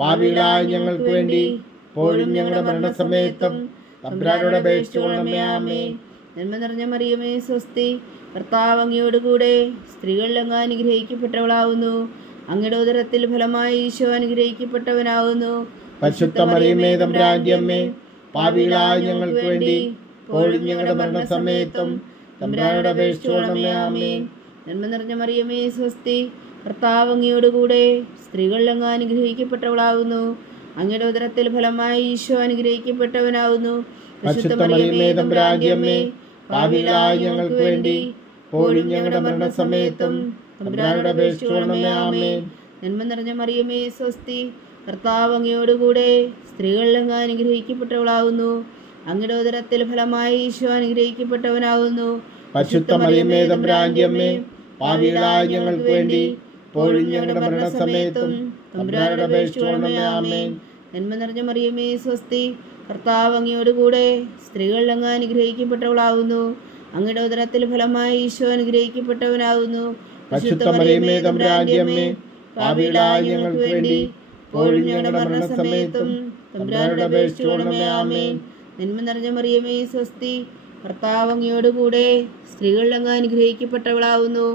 പാപികളായ ഞങ്ങൾക്ക് വേണ്ടി ഇപ്പോഴും ഞങ്ങളുടെ മരണസമയത്തും തമ്പുരാനോട് അപേക്ഷിച്ചുകൊള്ളണമേ. ആമേൻ. നന്മ നിറഞ്ഞ മറിയമേ സ്വസ്തി, കർത്താവ് അങ്ങയോടുകൂടെ സ്ത്രീകളിൽ അങ്ങ് അനുഗ്രഹിക്കപ്പെട്ടവളാവുന്നു. അങ്ങയുടെ ഉദരത്തിൽ ഫലമായി ഈശോ അനുഗ്രഹിക്കപ്പെട്ടവനാവുന്നു. പരിശുദ്ധ മറിയമേ തമ്പുരാന്റെ അമ്മേ, പാപികളായ ഞങ്ങൾക്ക് വേണ്ടി ഇപ്പോഴും ഞങ്ങളുടെ മരണസമയത്തും തമ്പുരാനോട് അപേക്ഷിച്ചുകൊള്ളണമേ. ആമേൻ. നന്മ നിറഞ്ഞ മറിയമേ സ്വസ്തി, കർത്താവ് അങ്ങയോടുകൂടെ സ്ത്രീകളിൽ അങ്ങ് അനുഗ്രഹിക്കപ്പെട്ടവളാവുന്നു. അങ്ങയുടെ ഉദരത്തിൽ ഫലമായി ഈശോ അനുഗ്രഹിക്കപ്പെട്ടവനാവുന്നു. പരിശുദ്ധ മറിയമേ തമ്പുരാന്റെ അമ്മേ, പാപികളായ ഞങ്ങൾക്ക് വേണ്ടി ഇപ്പോഴും ഞങ്ങളുടെ മരണസമയത്തും തമ്പുരാനോട് അപേക്ഷിച്ചുകൊള്ളണമേ. ആമേൻ. നന്മ നിറഞ്ഞ മറിയമേ സ്വസ്തി, കർത്താവ് അങ്ങയോടുകൂടെ സ്ത്രീകളിൽ അങ്ങ് അനുഗ്രഹിക്കപ്പെട്ടവളാവുന്നു. അങ്ങയുടെ ഉദരത്തിൽ ഫലമായി ഈശോ അനുഗ്രഹിക്കപ്പെട്ടവനാവുന്നു. പരിശുദ്ധ മറിയമേ തമ്പുരാന്റെ അമ്മേ, പാപികളായ ഞങ്ങൾക്ക് വേണ്ടി ഇപ്പോഴും ഞങ്ങളുടെ മരണസമയത്തും തമ്പുരാനോട് അപേക്ഷിച്ചുകൊള്ളണമേ. ആമേൻ. നന്മ നിറഞ്ഞ മറിയമേ സ്വസ്തി, കർത്താവ് അങ്ങയോടുകൂടെ സ്ത്രീകളിൽ അങ്ങ് അനുഗ്രഹിക്കപ്പെട്ടവളാവുന്നു. അങ്ങയുടെ ഉദരത്തിൽ ഫലമായി ഈശോ അനുഗ്രഹിക്കപ്പെട്ടവനാവുന്നു. പരിശുദ്ധ മറിയമേ തമ്പുരാന്റെ അമ്മേ, പാപികളായ ഞങ്ങൾക്ക് വേണ്ടി ഇപ്പോഴും ഞങ്ങളുടെ മരണസമയത്തും തമ്പുരാനോട് അപേക്ഷിച്ചുകൊള്ളണമേ. ആമേൻ. നന്മ നിറഞ്ഞ മറിയമേ സ്വസ്തി, കർത്താവ് അങ്ങയോടുകൂടെ സ്ത്രീകളിൽ അങ്ങ് അനുഗ്രഹിക്കപ്പെട്ടവളാവുന്നു.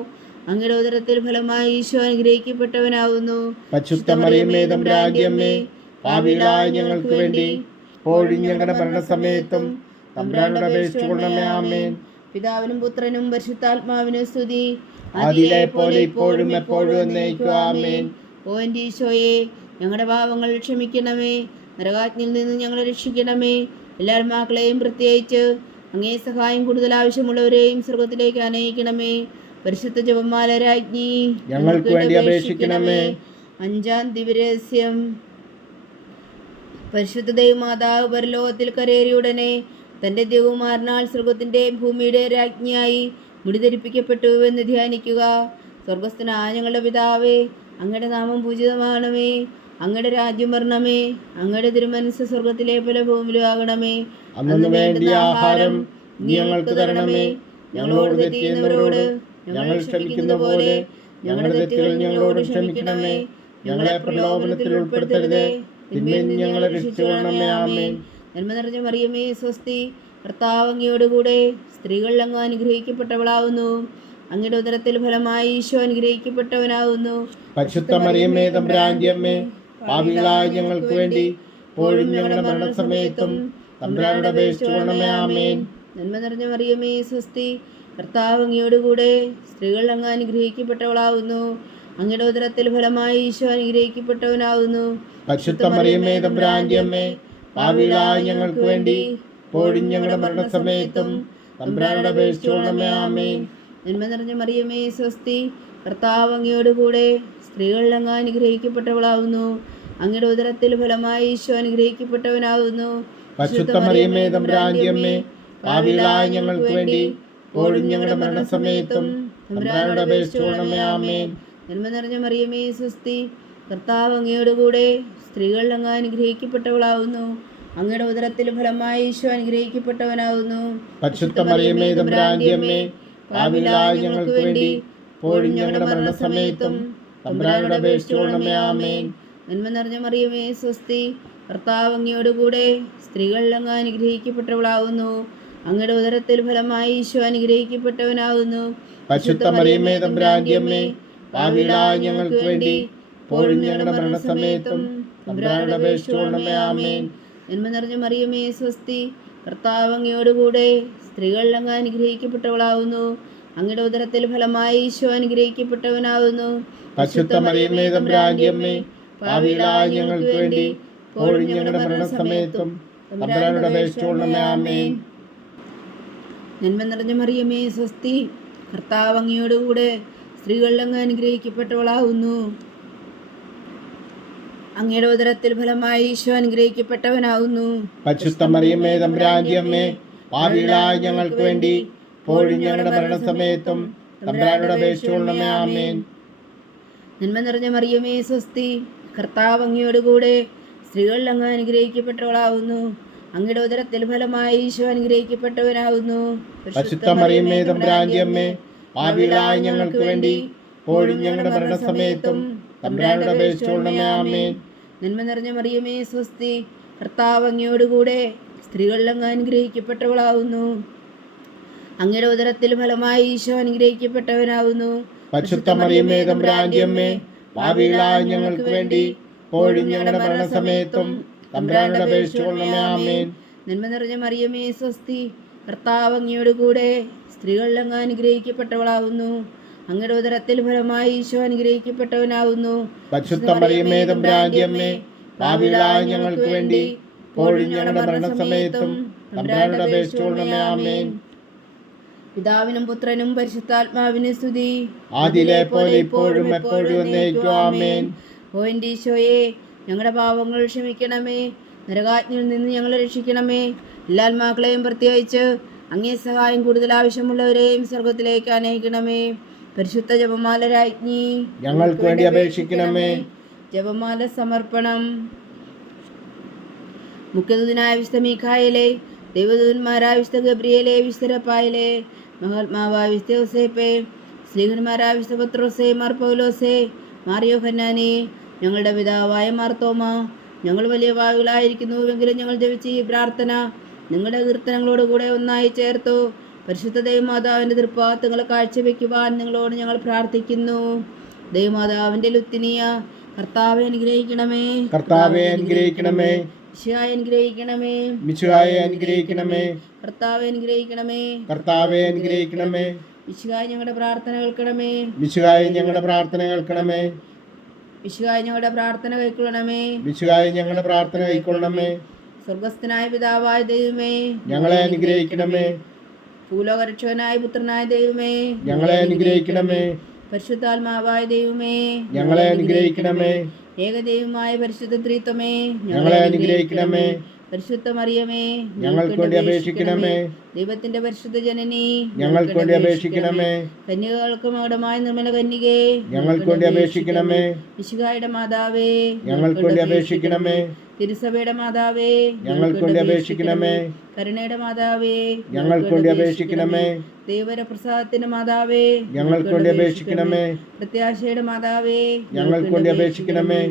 അങ്ങയുടെ ഉദരത്തിൽ ഫലമായി ഈശോ അനുഗ്രഹിക്കപ്പെട്ടവനാവുന്നു. പരിശുദ്ധ മറിയമേ തമ്പുരാന്റെ അമ്മേ, പാപികളായ ഞങ്ങൾക്ക് വേണ്ടി ഇപ്പോഴും ഞങ്ങളുടെ മരണസമയത്തും തമ്പുരാനോട് അപേക്ഷിച്ചുകൊള്ളണമേ. ആമേൻ. പിതാവിനും പുത്രനും പരിശുദ്ധാത്മാവിനും സ്തുതി, ആദിയിലെ പോലെ ഇപ്പോഴും എപ്പോഴും എന്നേക്കും. ആമേൻ. ഓ എൻ്റെ ഈശോയെ, ഞങ്ങളുടെ പാപങ്ങൾ ക്ഷമിക്കണമേ, നരകാജ്ഞയിൽ നിന്ന് ഞങ്ങളെ രക്ഷിക്കണമേ. എല്ലാ ആത്മാക്കളെയും പ്രത്യേകിച്ച് അങ്ങേ സഹായം കൂടുതൽ ആവശ്യമുള്ളവരെയും സ്വർഗത്തിലേക്ക് അനയിക്കണമേ. പരിശുദ്ധ ജപമാല രാജ്ഞി, ഞങ്ങൾക്ക് വേണ്ടി അപേക്ഷിക്കണമേ. അഞ്ചാം ദിവ്യരഹസ്യം. പരിശുദ്ധ ദൈവമാതാവ് പരലോകത്തിൽ കരേറിയുടനെ തൻ്റെ ദേവകുമാരനാൽ സ്വർഗത്തിൻ്റെയും ഭൂമിയുടെ രാജ്ഞിയായി മുടിധരിപ്പിക്കപ്പെട്ടു എന്ന് ധ്യാനിക്കുക. സ്വർഗസ്ഥനായ ഞങ്ങളുടെ പിതാവേ, അങ്ങയുടെ നാമം പൂജിതമാകണമേ, അങ്ങയുടെ രാജ്യം വരണമേ, അങ്ങയുടെ തിരുമനസ്സ് സ്വർഗത്തിലെ പോലെ ഭൂമിയിലും ആകണമേ. അന്നു വേണ്ടിയ ആഹാരം നീ ഞങ്ങൾക്ക് തരണമേ. ഞങ്ങളോട് തെറ്റ് ചെയ്യുന്നവരോട് ഞങ്ങൾ ക്ഷമിക്കുന്ന പോലെ ഞങ്ങളുടെ തെറ്റുകൾ ഞങ്ങളോട് ക്ഷമിക്കണമേ. ഞങ്ങളെ പ്രലോഭനത്തിൽ ഉൾപ്പെടുത്തരുതേ, തിന്മയിൽ നിന്ന് ഞങ്ങളെ രക്ഷിച്ചുകൊള്ളണമേ. ആമേൻ. നന്മ നിറഞ്ഞ മറിയമേ സ്വസ്തി, കർത്താവ് അങ്ങയോടുകൂടെ സ്ത്രീകളിൽ അങ്ങ് അനുഗ്രഹിക്കപ്പെട്ടവളാവുന്നു. അങ്ങയുടെ ഉദരത്തിൽ ഫലമായി ഈശോ അനുഗ്രഹിക്കപ്പെട്ടവനാവുന്നു. പരിശുദ്ധ മറിയമേ തമ്പുരാന്റെ അമ്മേ, പാപികളായ ഞങ്ങൾക്ക് വേണ്ടി ഇപ്പോഴും ഞങ്ങളുടെ മരണസമയത്തും തമ്പുരാനോട് അപേക്ഷിച്ചുകൊള്ളണമേ. ആമേൻ. നന്മ നിറഞ്ഞ മറിയമേ സ്വസ്തി, കർത്താവ് അങ്ങയോടുകൂടെ സ്ത്രീകളിൽ അങ്ങ് അനുഗ്രഹിക്കപ്പെട്ടവളാവുന്നു. അങ്ങയുടെ ഉദരത്തിൽ ഫലമായി ഈശോ അനുഗ്രഹിക്കപ്പെട്ടവനാവുന്നു. പരിശുദ്ധ മറിയമേ തമ്പുരാന്റെ അമ്മേ, പാപികളായ ഞങ്ങൾക്ക് വേണ്ടി ഇപ്പോഴും ഞങ്ങളുടെ മരണസമയത്തും തമ്പുരാനോട് അപേക്ഷിച്ചുകൊള്ളണമേ. ആമേൻ. നന്മ നിറഞ്ഞ മറിയമേ സ്വസ്തി, കർത്താവ് അങ്ങയോടുകൂടെ സ്ത്രീകളിൽ അങ്ങ് അനുഗ്രഹിക്കപ്പെട്ടവളാവുന്നു. അങ്ങയുടെ ഉദരത്തിൽ ഫലമായി ഈശോ അനുഗ്രഹിക്കപ്പെട്ടവനാകുന്നു. പരിശുദ്ധ മറിയമേ തമ്പുരാന്റെ അമ്മേ, പാപികളായ ഞങ്ങൾക്ക് വേണ്ടി ഇപ്പോഴും ഞങ്ങളുടെ മരണസമയത്തും തമ്പുരാനോട് അപേക്ഷിച്ചുകൊള്ളണമേ. ആമേൻ. നന്മ നിറഞ്ഞ മറിയമേ സ്വസ്തി, കർത്താവ് അങ്ങയോടുകൂടെ സ്ത്രീകളിൽ അങ്ങ് അനുഗ്രഹിക്കപ്പെട്ടവളാവുന്നു. അങ്ങയുടെ ഉദരത്തിൽ ഫലമായി ഈശോ അനുഗ്രഹിക്കപ്പെട്ടവനാകുന്നു. പരിശുദ്ധ മറിയമേ തമ്പുരാന്റെ അമ്മേ, പാപികളായ ഞങ്ങൾക്ക് വേണ്ടി ഇപ്പോഴും ഞങ്ങളുടെ മരണസമയത്തും തമ്പുരാനോട് അപേക്ഷിച്ചുകൊള്ളണമേ. ആമേൻ. നന്മ നിറഞ്ഞ മറിയമേ സ്വസ്തി, കർത്താവ് അങ്ങയോടുകൂടെ സ്ത്രീകളിൽ അങ്ങ് അനുഗ്രഹിക്കപ്പെട്ടവളാവുന്നു. അങ്ങയുടെ ഉദരത്തിൽ ഫലമായി ഈശോ അനുഗ്രഹിക്കപ്പെട്ടവനാകുന്നു. പരിശുദ്ധ മറിയമേ തമ്പുരാന്റെ അമ്മേ, പാപികളായ ഞങ്ങൾക്ക് വേണ്ടി ഇപ്പോഴും ഞങ്ങളുടെ മരണസമയത്തും തമ്പുരാനോട് അപേക്ഷിച്ചുകൊള്ളണമേ. ആമേൻ. നന്മ നിറഞ്ഞ മറിയമേ സ്വസ്തി, കർത്താവ് അങ്ങയോടുകൂടെ സ്ത്രീകളിൽ അങ്ങ് അനുഗ്രഹിക്കപ്പെട്ടവളാവുന്നു. അങ്ങയുടെ ഉദരത്തിൽ ഫലമായി ഈശോ അനുഗ്രഹിക്കപ്പെട്ടവനാകുന്നു. പരിശുദ്ധ മറിയമേ തമ്പുരാന്റെ അമ്മേ, പാപികളായ ഞങ്ങൾക്ക് വേണ്ടി ഇപ്പോഴും ഞങ്ങളുടെ മരണസമയത്തും തമ്പുരാനോട് അപേക്ഷിച്ചുകൊള്ളണമേ. ആമേൻ. നന്മ നിറഞ്ഞ മറിയമേ സ്വസ്തി, കർത്താവ് അങ്ങയോടുകൂടെ സ്ത്രീകളിൽ അങ്ങ് അനുഗ്രഹിക്കപ്പെട്ടവളാവുന്നു. അങ്ങയുടെ ഉദരത്തിൽ ഫലമായി ഈശോ അനുഗ്രഹിക്കപ്പെട്ടവനാകുന്നു. പരിശുദ്ധ മറിയമേ തമ്പുരാന്റെ അമ്മേ, പാപികളായ ഞങ്ങൾക്ക് വേണ്ടി ഇപ്പോഴും ഞങ്ങളുടെ മരണസമയത്തും തമ്പുരാനോട് അപേക്ഷിച്ചുകൊള്ളണമേ. ആമേൻ. നന്മ നിറഞ്ഞ മറിയമേ സ്വസ്തി, കർത്താവ് അങ്ങയോടുകൂടെ സ്ത്രീകളിൽ അങ്ങ് അനുഗ്രഹിക്കപ്പെട്ടവളാവുന്നു. അങ്ങയുടെ ഉദരത്തിൽ ഫലമായി ഈശോ അനുഗ്രഹിക്കപ്പെട്ടവനാകുന്നു. പരിശുദ്ധ മറിയമേ തമ്പുരാന്റെ അമ്മേ, പാപികളായ ഞങ്ങൾക്ക് വേണ്ടി ഇപ്പോഴും ഞങ്ങളുടെ മരണസമയത്തും തമ്പുരാനോട് അപേക്ഷിച്ചുകൊള്ളണമേ. ആമേൻ. നന്മ നിറഞ്ഞ മറിയമേ സ്വസ്തി, കർത്താവ് അങ്ങയോടുകൂടെ സ്ത്രീകളിൽ അങ്ങ് അനുഗ്രഹിക്കപ്പെട്ടവളാവുന്നു. അങ്ങയുടെ ഉദരത്തിൽ ഫലമായി ഈശോ അനുഗ്രഹിക്കപ്പെട്ടവനാകുന്നു. പരിശുദ്ധ മറിയമേ തമ്പുരാന്റെ അമ്മേ, പാപികളായ ഞങ്ങൾക്ക് വേണ്ടി ഇപ്പോഴും ഞങ്ങളുടെ മരണസമയത്തും തമ്പുരാനോട് അപേക്ഷിച്ചുകൊള്ളണമേ. ആമേൻ. നന്മ നിറഞ്ഞ മറിയമേ സ്വസ്തി, കർത്താവ് അങ്ങയോടുകൂടെ സ്ത്രീകളിൽ അങ്ങ് അനുഗ്രഹിക്കപ്പെട്ടവളാവുന്നു. അങ്ങയുടെ ഉദരത്തിൽ ഫലമായി ഈശോ അനുഗ്രഹിക്കപ്പെട്ടവനാകുന്നു. പരിശുദ്ധ മറിയമേ തമ്പുരാന്റെ അമ്മേ, പാപികളായ ഞങ്ങൾക്ക് വേണ്ടി ഇപ്പോഴും ഞങ്ങളുടെ മരണസമയത്തും തമ്പുരാനോട് അപേക്ഷിച്ചുകൊള്ളണമേ. ആമേൻ. പിതാവിനും പുത്രനും പരിശുദ്ധാത്മാവിനും സ്തുതി, ആദിയിലെ പോലെ ഇപ്പോഴും എപ്പോഴും എന്നേക്കും. ആമേൻ. ഓ എൻ്റെ ഈശോയെ, ഞങ്ങളുടെ പാപങ്ങൾ ക്ഷമിക്കണമേ. നരകാജ്ഞയിൽ നിന്ന് ഞങ്ങളെ രക്ഷിക്കണമേ. എല്ലാ ആത്മാക്കളെയും പ്രത്യേകിച്ച് അങ്ങേ സഹായം കൂടുതൽ ആവശ്യമുള്ളവരെയും സ്വർഗത്തിലേക്ക് അനയിക്കണമേ. പരിശുദ്ധ ജപമാല രാജ്ഞി, ഞങ്ങൾക്ക് വേണ്ടി അപേക്ഷിക്കണമേ. ജപമാല സമർപ്പണം. മുഖ്യദൂതനായ വിശുദ്ധ മീഖായേലേ, ദൈവദൂതന്മാരായ വിശുദ്ധ ഗബ്രിയേലേ, വിശുദ്ധ റഫായേലേ, മഹാത്മാവായ വിശുദ്ധ യോസേപ്പേ, സ്ലീഹന്മാരായ വിശുദ്ധ പത്രോസേ, മാർ പൗലോസേ, മാർ യോഹന്നാനേ, ഞങ്ങളുടെ പിതാവായ മാർത്തോമ, ഞങ്ങൾ വലിയ പാപികളായിരിക്കുന്നുവെങ്കിലും ഞങ്ങൾ ജപിച്ച ഈ പ്രാർത്ഥന നിങ്ങളുടെ കീർത്തനങ്ങളോടുകൂടെ ഒന്നായി ചേർത്തു പരിശുദ്ധ ദൈവമാതാവിൻ്റെ തൃപ്പാദങ്ങളെ കാഴ്ചവെക്കുവാൻ നിങ്ങളോട് ഞങ്ങൾ പ്രാർത്ഥിക്കുന്നു. ദൈവമാതാവിൻ്റെ ലുത്തിനിയ, കർത്താവെ അനുഗ്രഹിക്കണമേ. കർത്താവെ അനുഗ്രഹിക്കണമേ. മിശിഹായെ അനുഗ്രഹിക്കണമേ. മിശിഹായെ അനുഗ്രഹിക്കണമേ. കർത്താവെ അനുഗ്രഹിക്കണമേ. കർത്താവെ അനുഗ്രഹിക്കണമേ. മിശിഹായെ ഞങ്ങളുടെ പ്രാർത്ഥന കേൾക്കണമേ. മിശിഹായെ ഞങ്ങളുടെ പ്രാർത്ഥന കേൾക്കണമേ. മിശിഹായെ ഞങ്ങളുടെ പ്രാർത്ഥന കൈക്കൊള്ളണമേ. മിശിഹായെ ഞങ്ങളുടെ പ്രാർത്ഥന കൈക്കൊള്ളണമേ. സ്വർഗസ്ഥനായ പിതാവായ ദൈവമേ, ഞങ്ങളെ അനുഗ്രഹിക്കണമേ. ഭൂലോകരക്ഷകനായ പുത്രനായ ദൈവമേ, ഞങ്ങളെ അനുഗ്രഹിക്കണമേ. പരിശുദ്ധാത്മാവായ ദൈവമേ, ഞങ്ങളെ അനുഗ്രഹിക്കണമേ. ഏകദൈവമായ പരിശുദ്ധ ത്രിത്വമേ, ഞങ്ങളെ അനുഗ്രഹിക്കണമേ. പരിശുദ്ധ മറിയമേ, ഞങ്ങൾക്ക് വേണ്ടി അപേക്ഷിക്കണമേ. ദൈവത്തിന്റെ പരിശുദ്ധ ജനനി, ഞങ്ങൾക്ക് വേണ്ടി അപേക്ഷിക്കണമേ. കന്യകൾക്ക് മകുടമായ നിർമ്മല കന്യകേ, ഞങ്ങൾക്ക് വേണ്ടി അപേക്ഷിക്കണമേ. മിശിഹായുടെ മാതാവേ, ഞങ്ങൾക്ക് വേണ്ടി അപേക്ഷിക്കണമേ. തിരുസഭയുടെ മാതാവേ, ഞങ്ങൾക്ക് വേണ്ടി അപേക്ഷിക്കണമേ. കരുണയുടെ മാതാവേ, ഞങ്ങൾക്ക് വേണ്ടി അപേക്ഷിക്കണമേ. ദൈവപ്രസാദത്തിന്റെ മാതാവേ, ഞങ്ങൾക്ക് വേണ്ടി അപേക്ഷിക്കണമേ. പ്രത്യാശയുടെ മാതാവേ, ഞങ്ങൾക്ക് വേണ്ടി അപേക്ഷിക്കണമേ.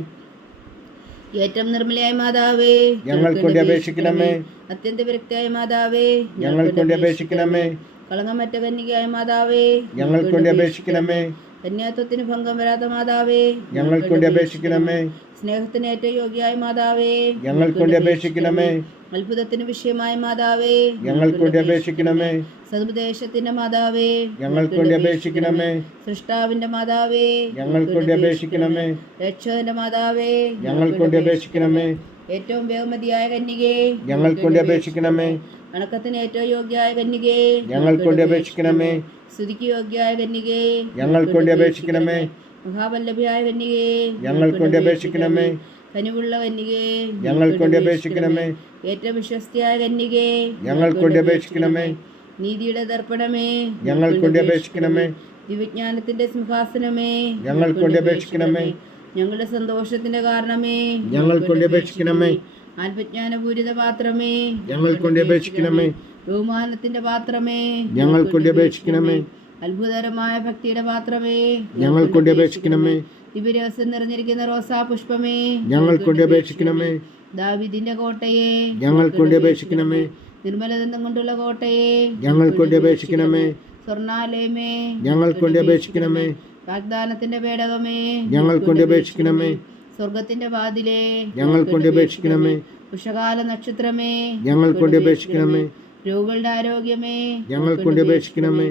ഏറ്റവും നിർമ്മലയായ മാതാവേ, ഞങ്ങൾക്ക് വേണ്ടി അപേക്ഷിക്കണമേ. അത്യന്ത വിരക്തിയായ മാതാവേ, ഞങ്ങൾക്ക് വേണ്ടി അപേക്ഷിക്കണമേ. കളങ്കമറ്റ കന്യകയായ മാതാവേ, ഞങ്ങൾക്ക് വേണ്ടി അപേക്ഷിക്കണമേ. കന്യാത്വത്തിന് ഭംഗം വരാത്ത മാതാവേ, ഞങ്ങൾക്ക് വേണ്ടി അപേക്ഷിക്കണമേ. സ്നേഹത്തിന് ഏറ്റവും യോഗ്യയായ മാതാവേ, ഞങ്ങൾക്ക് വേണ്ടി അപേക്ഷിക്കണമേ. അത്ഭുതത്തിന് വിഷയമായ മാതാവേ, ഞങ്ങൾക്ക് വേണ്ടി അപേക്ഷിക്കണമേ. സതുപദേശത്തിന്റെ മാതാവേ, ഞങ്ങൾക്ക് വേണ്ടി അപേക്ഷിക്കണമേ. സൃഷ്ടാവിന്റെ മാതാവേ, ഞങ്ങൾക്ക് വേണ്ടി അപേക്ഷിക്കണമേ. രക്ഷകന്റെ മാതാവേ, ഞങ്ങൾക്ക് വേണ്ടി അപേക്ഷിക്കണമേ. ഏറ്റവും ബഹുമതിയായ കന്യകേ, ഞങ്ങൾക്ക് വേണ്ടി അപേക്ഷിക്കണമേ. വണക്കത്തിന് ഏറ്റവും യോഗ്യയായ കന്യകേ, ഞങ്ങൾക്ക് വേണ്ടി അപേക്ഷിക്കണമേ. സ്തുതിക്ക് യോഗ്യയായ കന്യകേ, ഞങ്ങൾക്ക് വേണ്ടി അപേക്ഷിക്കണമേ. മഹാവല്ലഭയായ കന്യകേ, ഞങ്ങൾക്ക് വേണ്ടി അപേക്ഷിക്കണമേ. കനിവുള്ള കന്യകേ, ഞങ്ങൾക്ക് വേണ്ടി അപേക്ഷിക്കണമേ. ഏറ്റവും വിശ്വസ്തയായ കന്യകേ, ഞങ്ങൾക്ക് വേണ്ടി അപേക്ഷിക്കണമേ. നീതിയുടെ ദർപ്പണമേ, ഞങ്ങൾക്ക് വേണ്ടി അപേക്ഷിക്കണമേ. ദിവ്യജ്ഞാനത്തിന്റെ സിംഹാസനമേ, ഞങ്ങൾക്ക് വേണ്ടി അപേക്ഷിക്കണമേ. ഞങ്ങളുടെ സന്തോഷത്തിന്റെ കാരണമേ, ഞങ്ങൾക്ക് വേണ്ടി അപേക്ഷിക്കണമേ. ആത്മജ്ഞാനപൂരിത പാത്രമേ, ഞങ്ങൾക്ക് വേണ്ടി അപേക്ഷിക്കണമേ. ബഹുമാനത്തിന്റെ പാത്രമേ, ഞങ്ങൾക്ക് വേണ്ടി അപേക്ഷിക്കണമേ. അത്ഭുതകരമായ ഭക്തിയുടെ പാത്രമേ, ഞങ്ങൾക്ക് വേണ്ടി അപേക്ഷിക്കണമേ. ദിവ്യരഹസ്യം നിറഞ്ഞിരിക്കുന്ന റോസാ പുഷ്പമേ, ഞങ്ങൾക്ക് വേണ്ടി അപേക്ഷിക്കണമേ. ദാവീദിന്റെ കോട്ടയെ, ഞങ്ങൾക്ക് വേണ്ടി അപേക്ഷിക്കണമേ. നിർമ്മലദന്തം കൊണ്ടുള്ള കോട്ടയെ, ഞങ്ങൾക്ക് വേണ്ടി അപേക്ഷിക്കണമേ. സ്വർണാലയമേ, ഞങ്ങൾക്ക് വേണ്ടി അപേക്ഷിക്കണമേ. വാഗ്ദാനത്തിന്റെ പേടകമേ, ഞങ്ങൾക്ക് വേണ്ടി അപേക്ഷിക്കണമേ. സ്വർഗത്തിന്റെ വാതിലേ, ഞങ്ങൾക്ക് വേണ്ടി അപേക്ഷിക്കണമേ. ഉഷകാല നക്ഷത്രമേ, ഞങ്ങൾക്ക് വേണ്ടി അപേക്ഷിക്കണമേ. രോഗികളുടെ ആരോഗ്യമേ, ഞങ്ങൾക്ക് വേണ്ടി അപേക്ഷിക്കണമേ.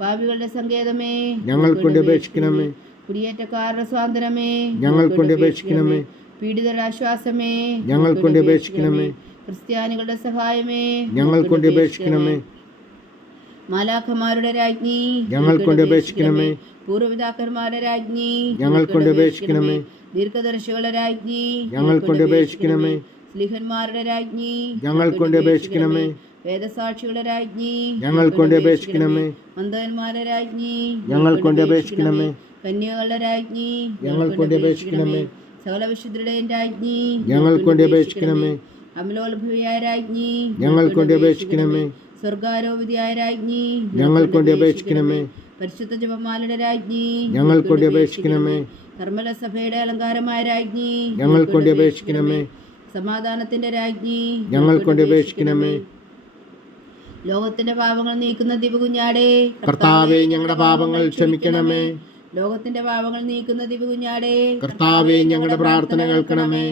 പാപികളുടെ സങ്കേതമേ, ഞങ്ങൾക്ക് വേണ്ടി അപേക്ഷിക്കണമേ. കുടിയേറ്റക്കാരുടെ സ്വാതന്ത്ര്യമേ, ഞങ്ങൾക്ക് വേണ്ടി അപേക്ഷിക്കണമേ. പീഡിതരുടെ ആശ്വാസമേ, ഞങ്ങൾക്ക് വേണ്ടി അപേക്ഷിക്കണമേ. ക്രിസ്ത്യാനികളുടെ സഹായമേ, ഞങ്ങൾക്ക് വേണ്ടി അപേക്ഷിക്കണമേ. മാലാഖമാരുടെ രാജ്ഞി, ഞങ്ങൾക്ക് വേണ്ടി അപേക്ഷിക്കണമേ. പൂർവ്വപിതാക്കന്മാരുടെ രാജ്ഞി, ഞങ്ങൾക്ക് വേണ്ടി അപേക്ഷിക്കണമേ. ദീർഘദർശികളുടെ രാജ്ഞി, ഞങ്ങൾക്ക് വേണ്ടി അപേക്ഷിക്കണമേ. സ്ലിഹന്മാരുടെ രാജ്ഞി, ഞങ്ങൾക്ക് വേണ്ടി അപേക്ഷിക്കണമേ. വേദസാക്ഷികളുടെ രാജ്ഞി, ഞങ്ങൾക്ക് വേണ്ടി അപേക്ഷിക്കണമേ. മന്ദന്മാരുടെ രാജ്ഞി, ഞങ്ങൾക്ക് വേണ്ടി അപേക്ഷിക്കണമേ. കന്യകളുടെ രാജ്ഞി, ഞങ്ങൾക്ക് വേണ്ടി അപേക്ഷിക്കണമേ. സകല വിശുദ്ധരുടെയും രാജ്ഞി, ഞങ്ങൾക്ക് വേണ്ടി അപേക്ഷിക്കണമേ. അമലോത്ഭവിയായ രാജ്ഞി, ഞങ്ങൾക്ക് വേണ്ടി അപേക്ഷിക്കണമേ. സ്വർഗാരോപിതയായ രാജ്ഞി, ഞങ്ങൾക്ക് വേണ്ടി അപേക്ഷിക്കണമേ. പരിശുദ്ധ ജപമാലയുടെ രാജ്ഞി, ഞങ്ങൾക്ക് വേണ്ടി അപേക്ഷിക്കണമേ. നിർമ്മല സഭയുടെ അലങ്കാരമായ രാജ്ഞി, ഞങ്ങൾക്ക് വേണ്ടി അപേക്ഷിക്കണമേ. സമാധാനത്തിന്റെ രാജ്ഞി, ഞങ്ങൾക്ക് വേണ്ടി അപേക്ഷിക്കണമേ. ലോകത്തിന്റെ പാപങ്ങൾ നീക്കുന്ന ദിവകുഞ്ഞാടേ, കർത്താവേ, ഞങ്ങളുടെ പാപങ്ങൾ ക്ഷമിക്കണമേ. ലോകത്തിന്റെ പാപങ്ങൾ നീക്കുന്ന ദിവകുഞ്ഞാടേ, കർത്താവേ, ഞങ്ങളുടെ പ്രാർത്ഥന കേൾക്കണമേ.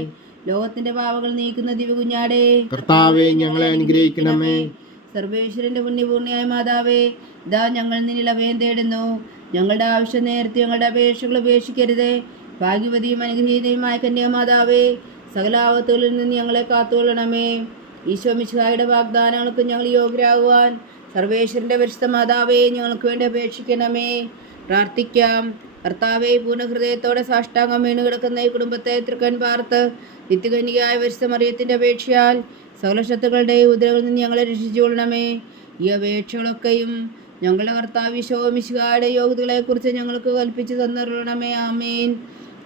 ലോകത്തിന്റെ പാപങ്ങൾ നീക്കുന്ന ദിവകുഞ്ഞാടേ, കർത്താവേ, ഞങ്ങളെ അനുഗ്രഹിക്കണമേ. സർവേശ്വരന്റെ പുണ്യപൂർണ്ണയായ മാതാവേ, ഇതാ ഞങ്ങൾ നിന്നിൽ അഭയം തേടുന്നു. ഞങ്ങളുടെ ആവശ്യം നേരത്തെ ഞങ്ങളുടെ അപേക്ഷകൾ ഉപേക്ഷിക്കരുതേ. ഭാഗ്യവതിയും അനുഗ്രഹീതയുമായ കന്യാമാതാവേ, സകല ആപത്തുകളിൽ നിന്ന് ഞങ്ങളെ കാത്തുകൊള്ളണമേ. ഈശോ മിശിഹായുടെ വാഗ്ദാനങ്ങൾക്ക് ഞങ്ങൾ യോഗ്യരാകുവാൻ സർവേശ്വരന്റെ പരിശുദ്ധ മാതാവേ, ഞങ്ങൾക്ക് വേണ്ടി അപേക്ഷിക്കണമേ. പ്രാർത്ഥിക്കാം. കർത്താവെ, പൂർണ്ണഹൃദയത്തോടെ സാഷ്ടാംഗം വീണ് കിടക്കുന്ന ഈ കുടുംബത്തെ തൃക്കൻ പാർത്ത് നിത്യകന്യകയായ പരിശുദ്ധ മറിയത്തിന്റെ അപേക്ഷയാൽ സകല ശത്രുക്കളുടെയും ഉദരകളിൽ നിന്ന് ഞങ്ങളെ രക്ഷിച്ചുകൊള്ളണമേ. ഈ അപേക്ഷകളൊക്കെയും ഞങ്ങളുടെ കർത്താവ് ഈശോ മിശിഹായുടെ യോഗ്യതകളെക്കുറിച്ച് ഞങ്ങൾക്ക് കൽപ്പിച്ചു തന്നിരണമേ. ആമേൻ.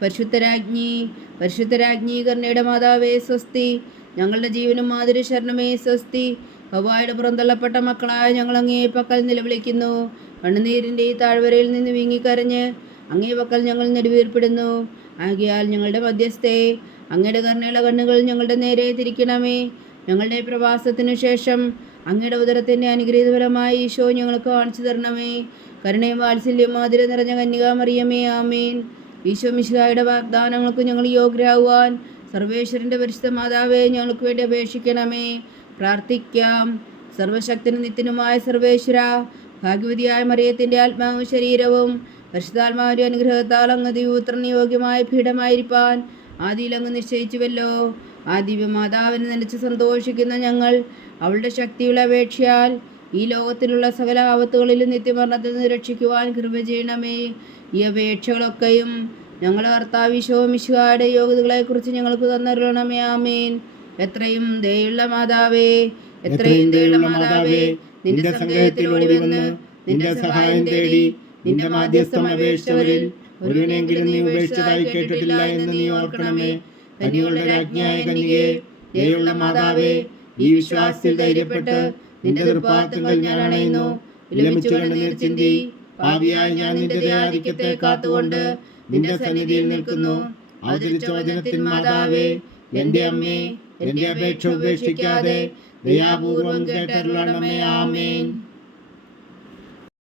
പരിശുദ്ധരാജ്ഞി, പരിശുദ്ധരാജ്ഞി കരുണയുടെ മാതാവേ സ്വസ്തി. ഞങ്ങളുടെ ജീവനും മാതിരി ശരണമേ സ്വസ്തി. ഹവ്വായുടെ പുറന്തള്ളപ്പെട്ട മക്കളായ ഞങ്ങൾ അങ്ങേ പക്കൽ നിലവിളിക്കുന്നു. കണ്ണുനീരിൻ്റെ ഈ താഴ്വരയിൽ നിന്ന് വീങ്ങിക്കരഞ്ഞ് അങ്ങേ പക്കൽ ഞങ്ങൾ നെടുവീർപ്പെടുന്നു. ആകയാൽ ഞങ്ങളുടെ മധ്യസ്ഥേ, അങ്ങയുടെ കരുണയുള്ള കണ്ണുകൾ ഞങ്ങളുടെ നേരെ തിരിക്കണമേ. ഞങ്ങളുടെ പ്രവാസത്തിനു ശേഷം അങ്ങയുടെ ഉദരത്തിൻ്റെ അനുഗ്രഹീത ഫലമായി ഈശോ ഞങ്ങൾക്ക് കാണിച്ചു തരണമേ. കരുണയും വാത്സല്യം മാതിരി നിറഞ്ഞ കന്യകാമറിയമേ, ആമേൻ. ഈശോ മിശിഹായുടെ വാഗ്ദാനങ്ങൾക്ക് ഞങ്ങൾ യോഗ്യരാകുവാൻ സർവേശ്വരൻ്റെ പരിശുദ്ധ മാതാവേ, ഞങ്ങൾക്ക് വേണ്ടി അപേക്ഷിക്കണമേ. പ്രാർത്ഥിക്കാം. സർവശക്തനും നിത്യനുമായ സർവേശ്വര, ഭാഗ്യവതിയായ മറിയത്തിൻ്റെ ആത്മാവും ശരീരവും പരിശുദ്ധാത്മാവിൻ്റെ അനുഗ്രഹത്താൽ അങ്ങ് ദിവ്യപുത്രന് യോഗ്യമായ പീഠമായിരിക്കാൻ ആദിയിൽ അങ്ങ് നിശ്ചയിച്ചുവല്ലോ. ആ ദിവ്യമാതാവിനെ നനച്ച് സന്തോഷിക്കുന്ന ഞങ്ങൾ അവളുടെ ശക്തിയുള്ള അപേക്ഷയാൽ ഈ ലോകത്തിലുള്ള സകല ആപത്തുകളിലും നിത്യമരണത്തിൽ നിന്ന് രക്ഷിക്കുവാൻ കൃപ ചെയ്യണമേ. ഈ അപേക്ഷകളൊക്കെയും ഞങ്ങളുടെ കർത്താവ് ഈശോ മിശിഹായുടെ യോഗ്യതകളെക്കുറിച്ച് ഞങ്ങൾക്ക് തന്നരുളണമേ. ആമേൻ. എത്രയും ദയുള്ള മാതാവേ, എത്രയും ദയുള്ള മാതാവേ, നിന്റെ സങ്കേതത്തിലോടി വന്ന് നിന്റെ സഹായം തേടി നിന്റെ മാധ്യസ്ഥം അപേക്ഷിച്ചവരിൽ ഒരുവനെങ്കിലും നീ ഉപേക്ഷിച്ചതായി കേട്ടിട്ടില്ല എന്ന് നീ ഓർക്കണമേ. കന്യകളുടെ രാജ്ഞിയായ കന്യകേ, ദയുള്ള മാതാവേ, ഈ വിശ്വാസത്തിൽ ധൈര്യപ്പെട്ട് നിന്റെ തൃപ്പാദങ്ങൾ ഞാൻ അണയുന്നു. വിലപിച്ചുകൊണ്ട് നീർ ചിന്തി പാപിയായ ഞാൻ നിന്റെ ദയാധിക്യത്തെ കാത്തുകൊണ്ട് നിന്റെ സന്നിധിയിൽ നിൽക്കുന്നു. അവതരിച്ച വചനത്തിൻ മാതാവേ, എന്റെ അമ്മേ, എന്റെ അപേക്ഷ ഉപേക്ഷിക്കാതെ ദയാപൂർവം കേട്ടരുളണമേ. ആമേൻ.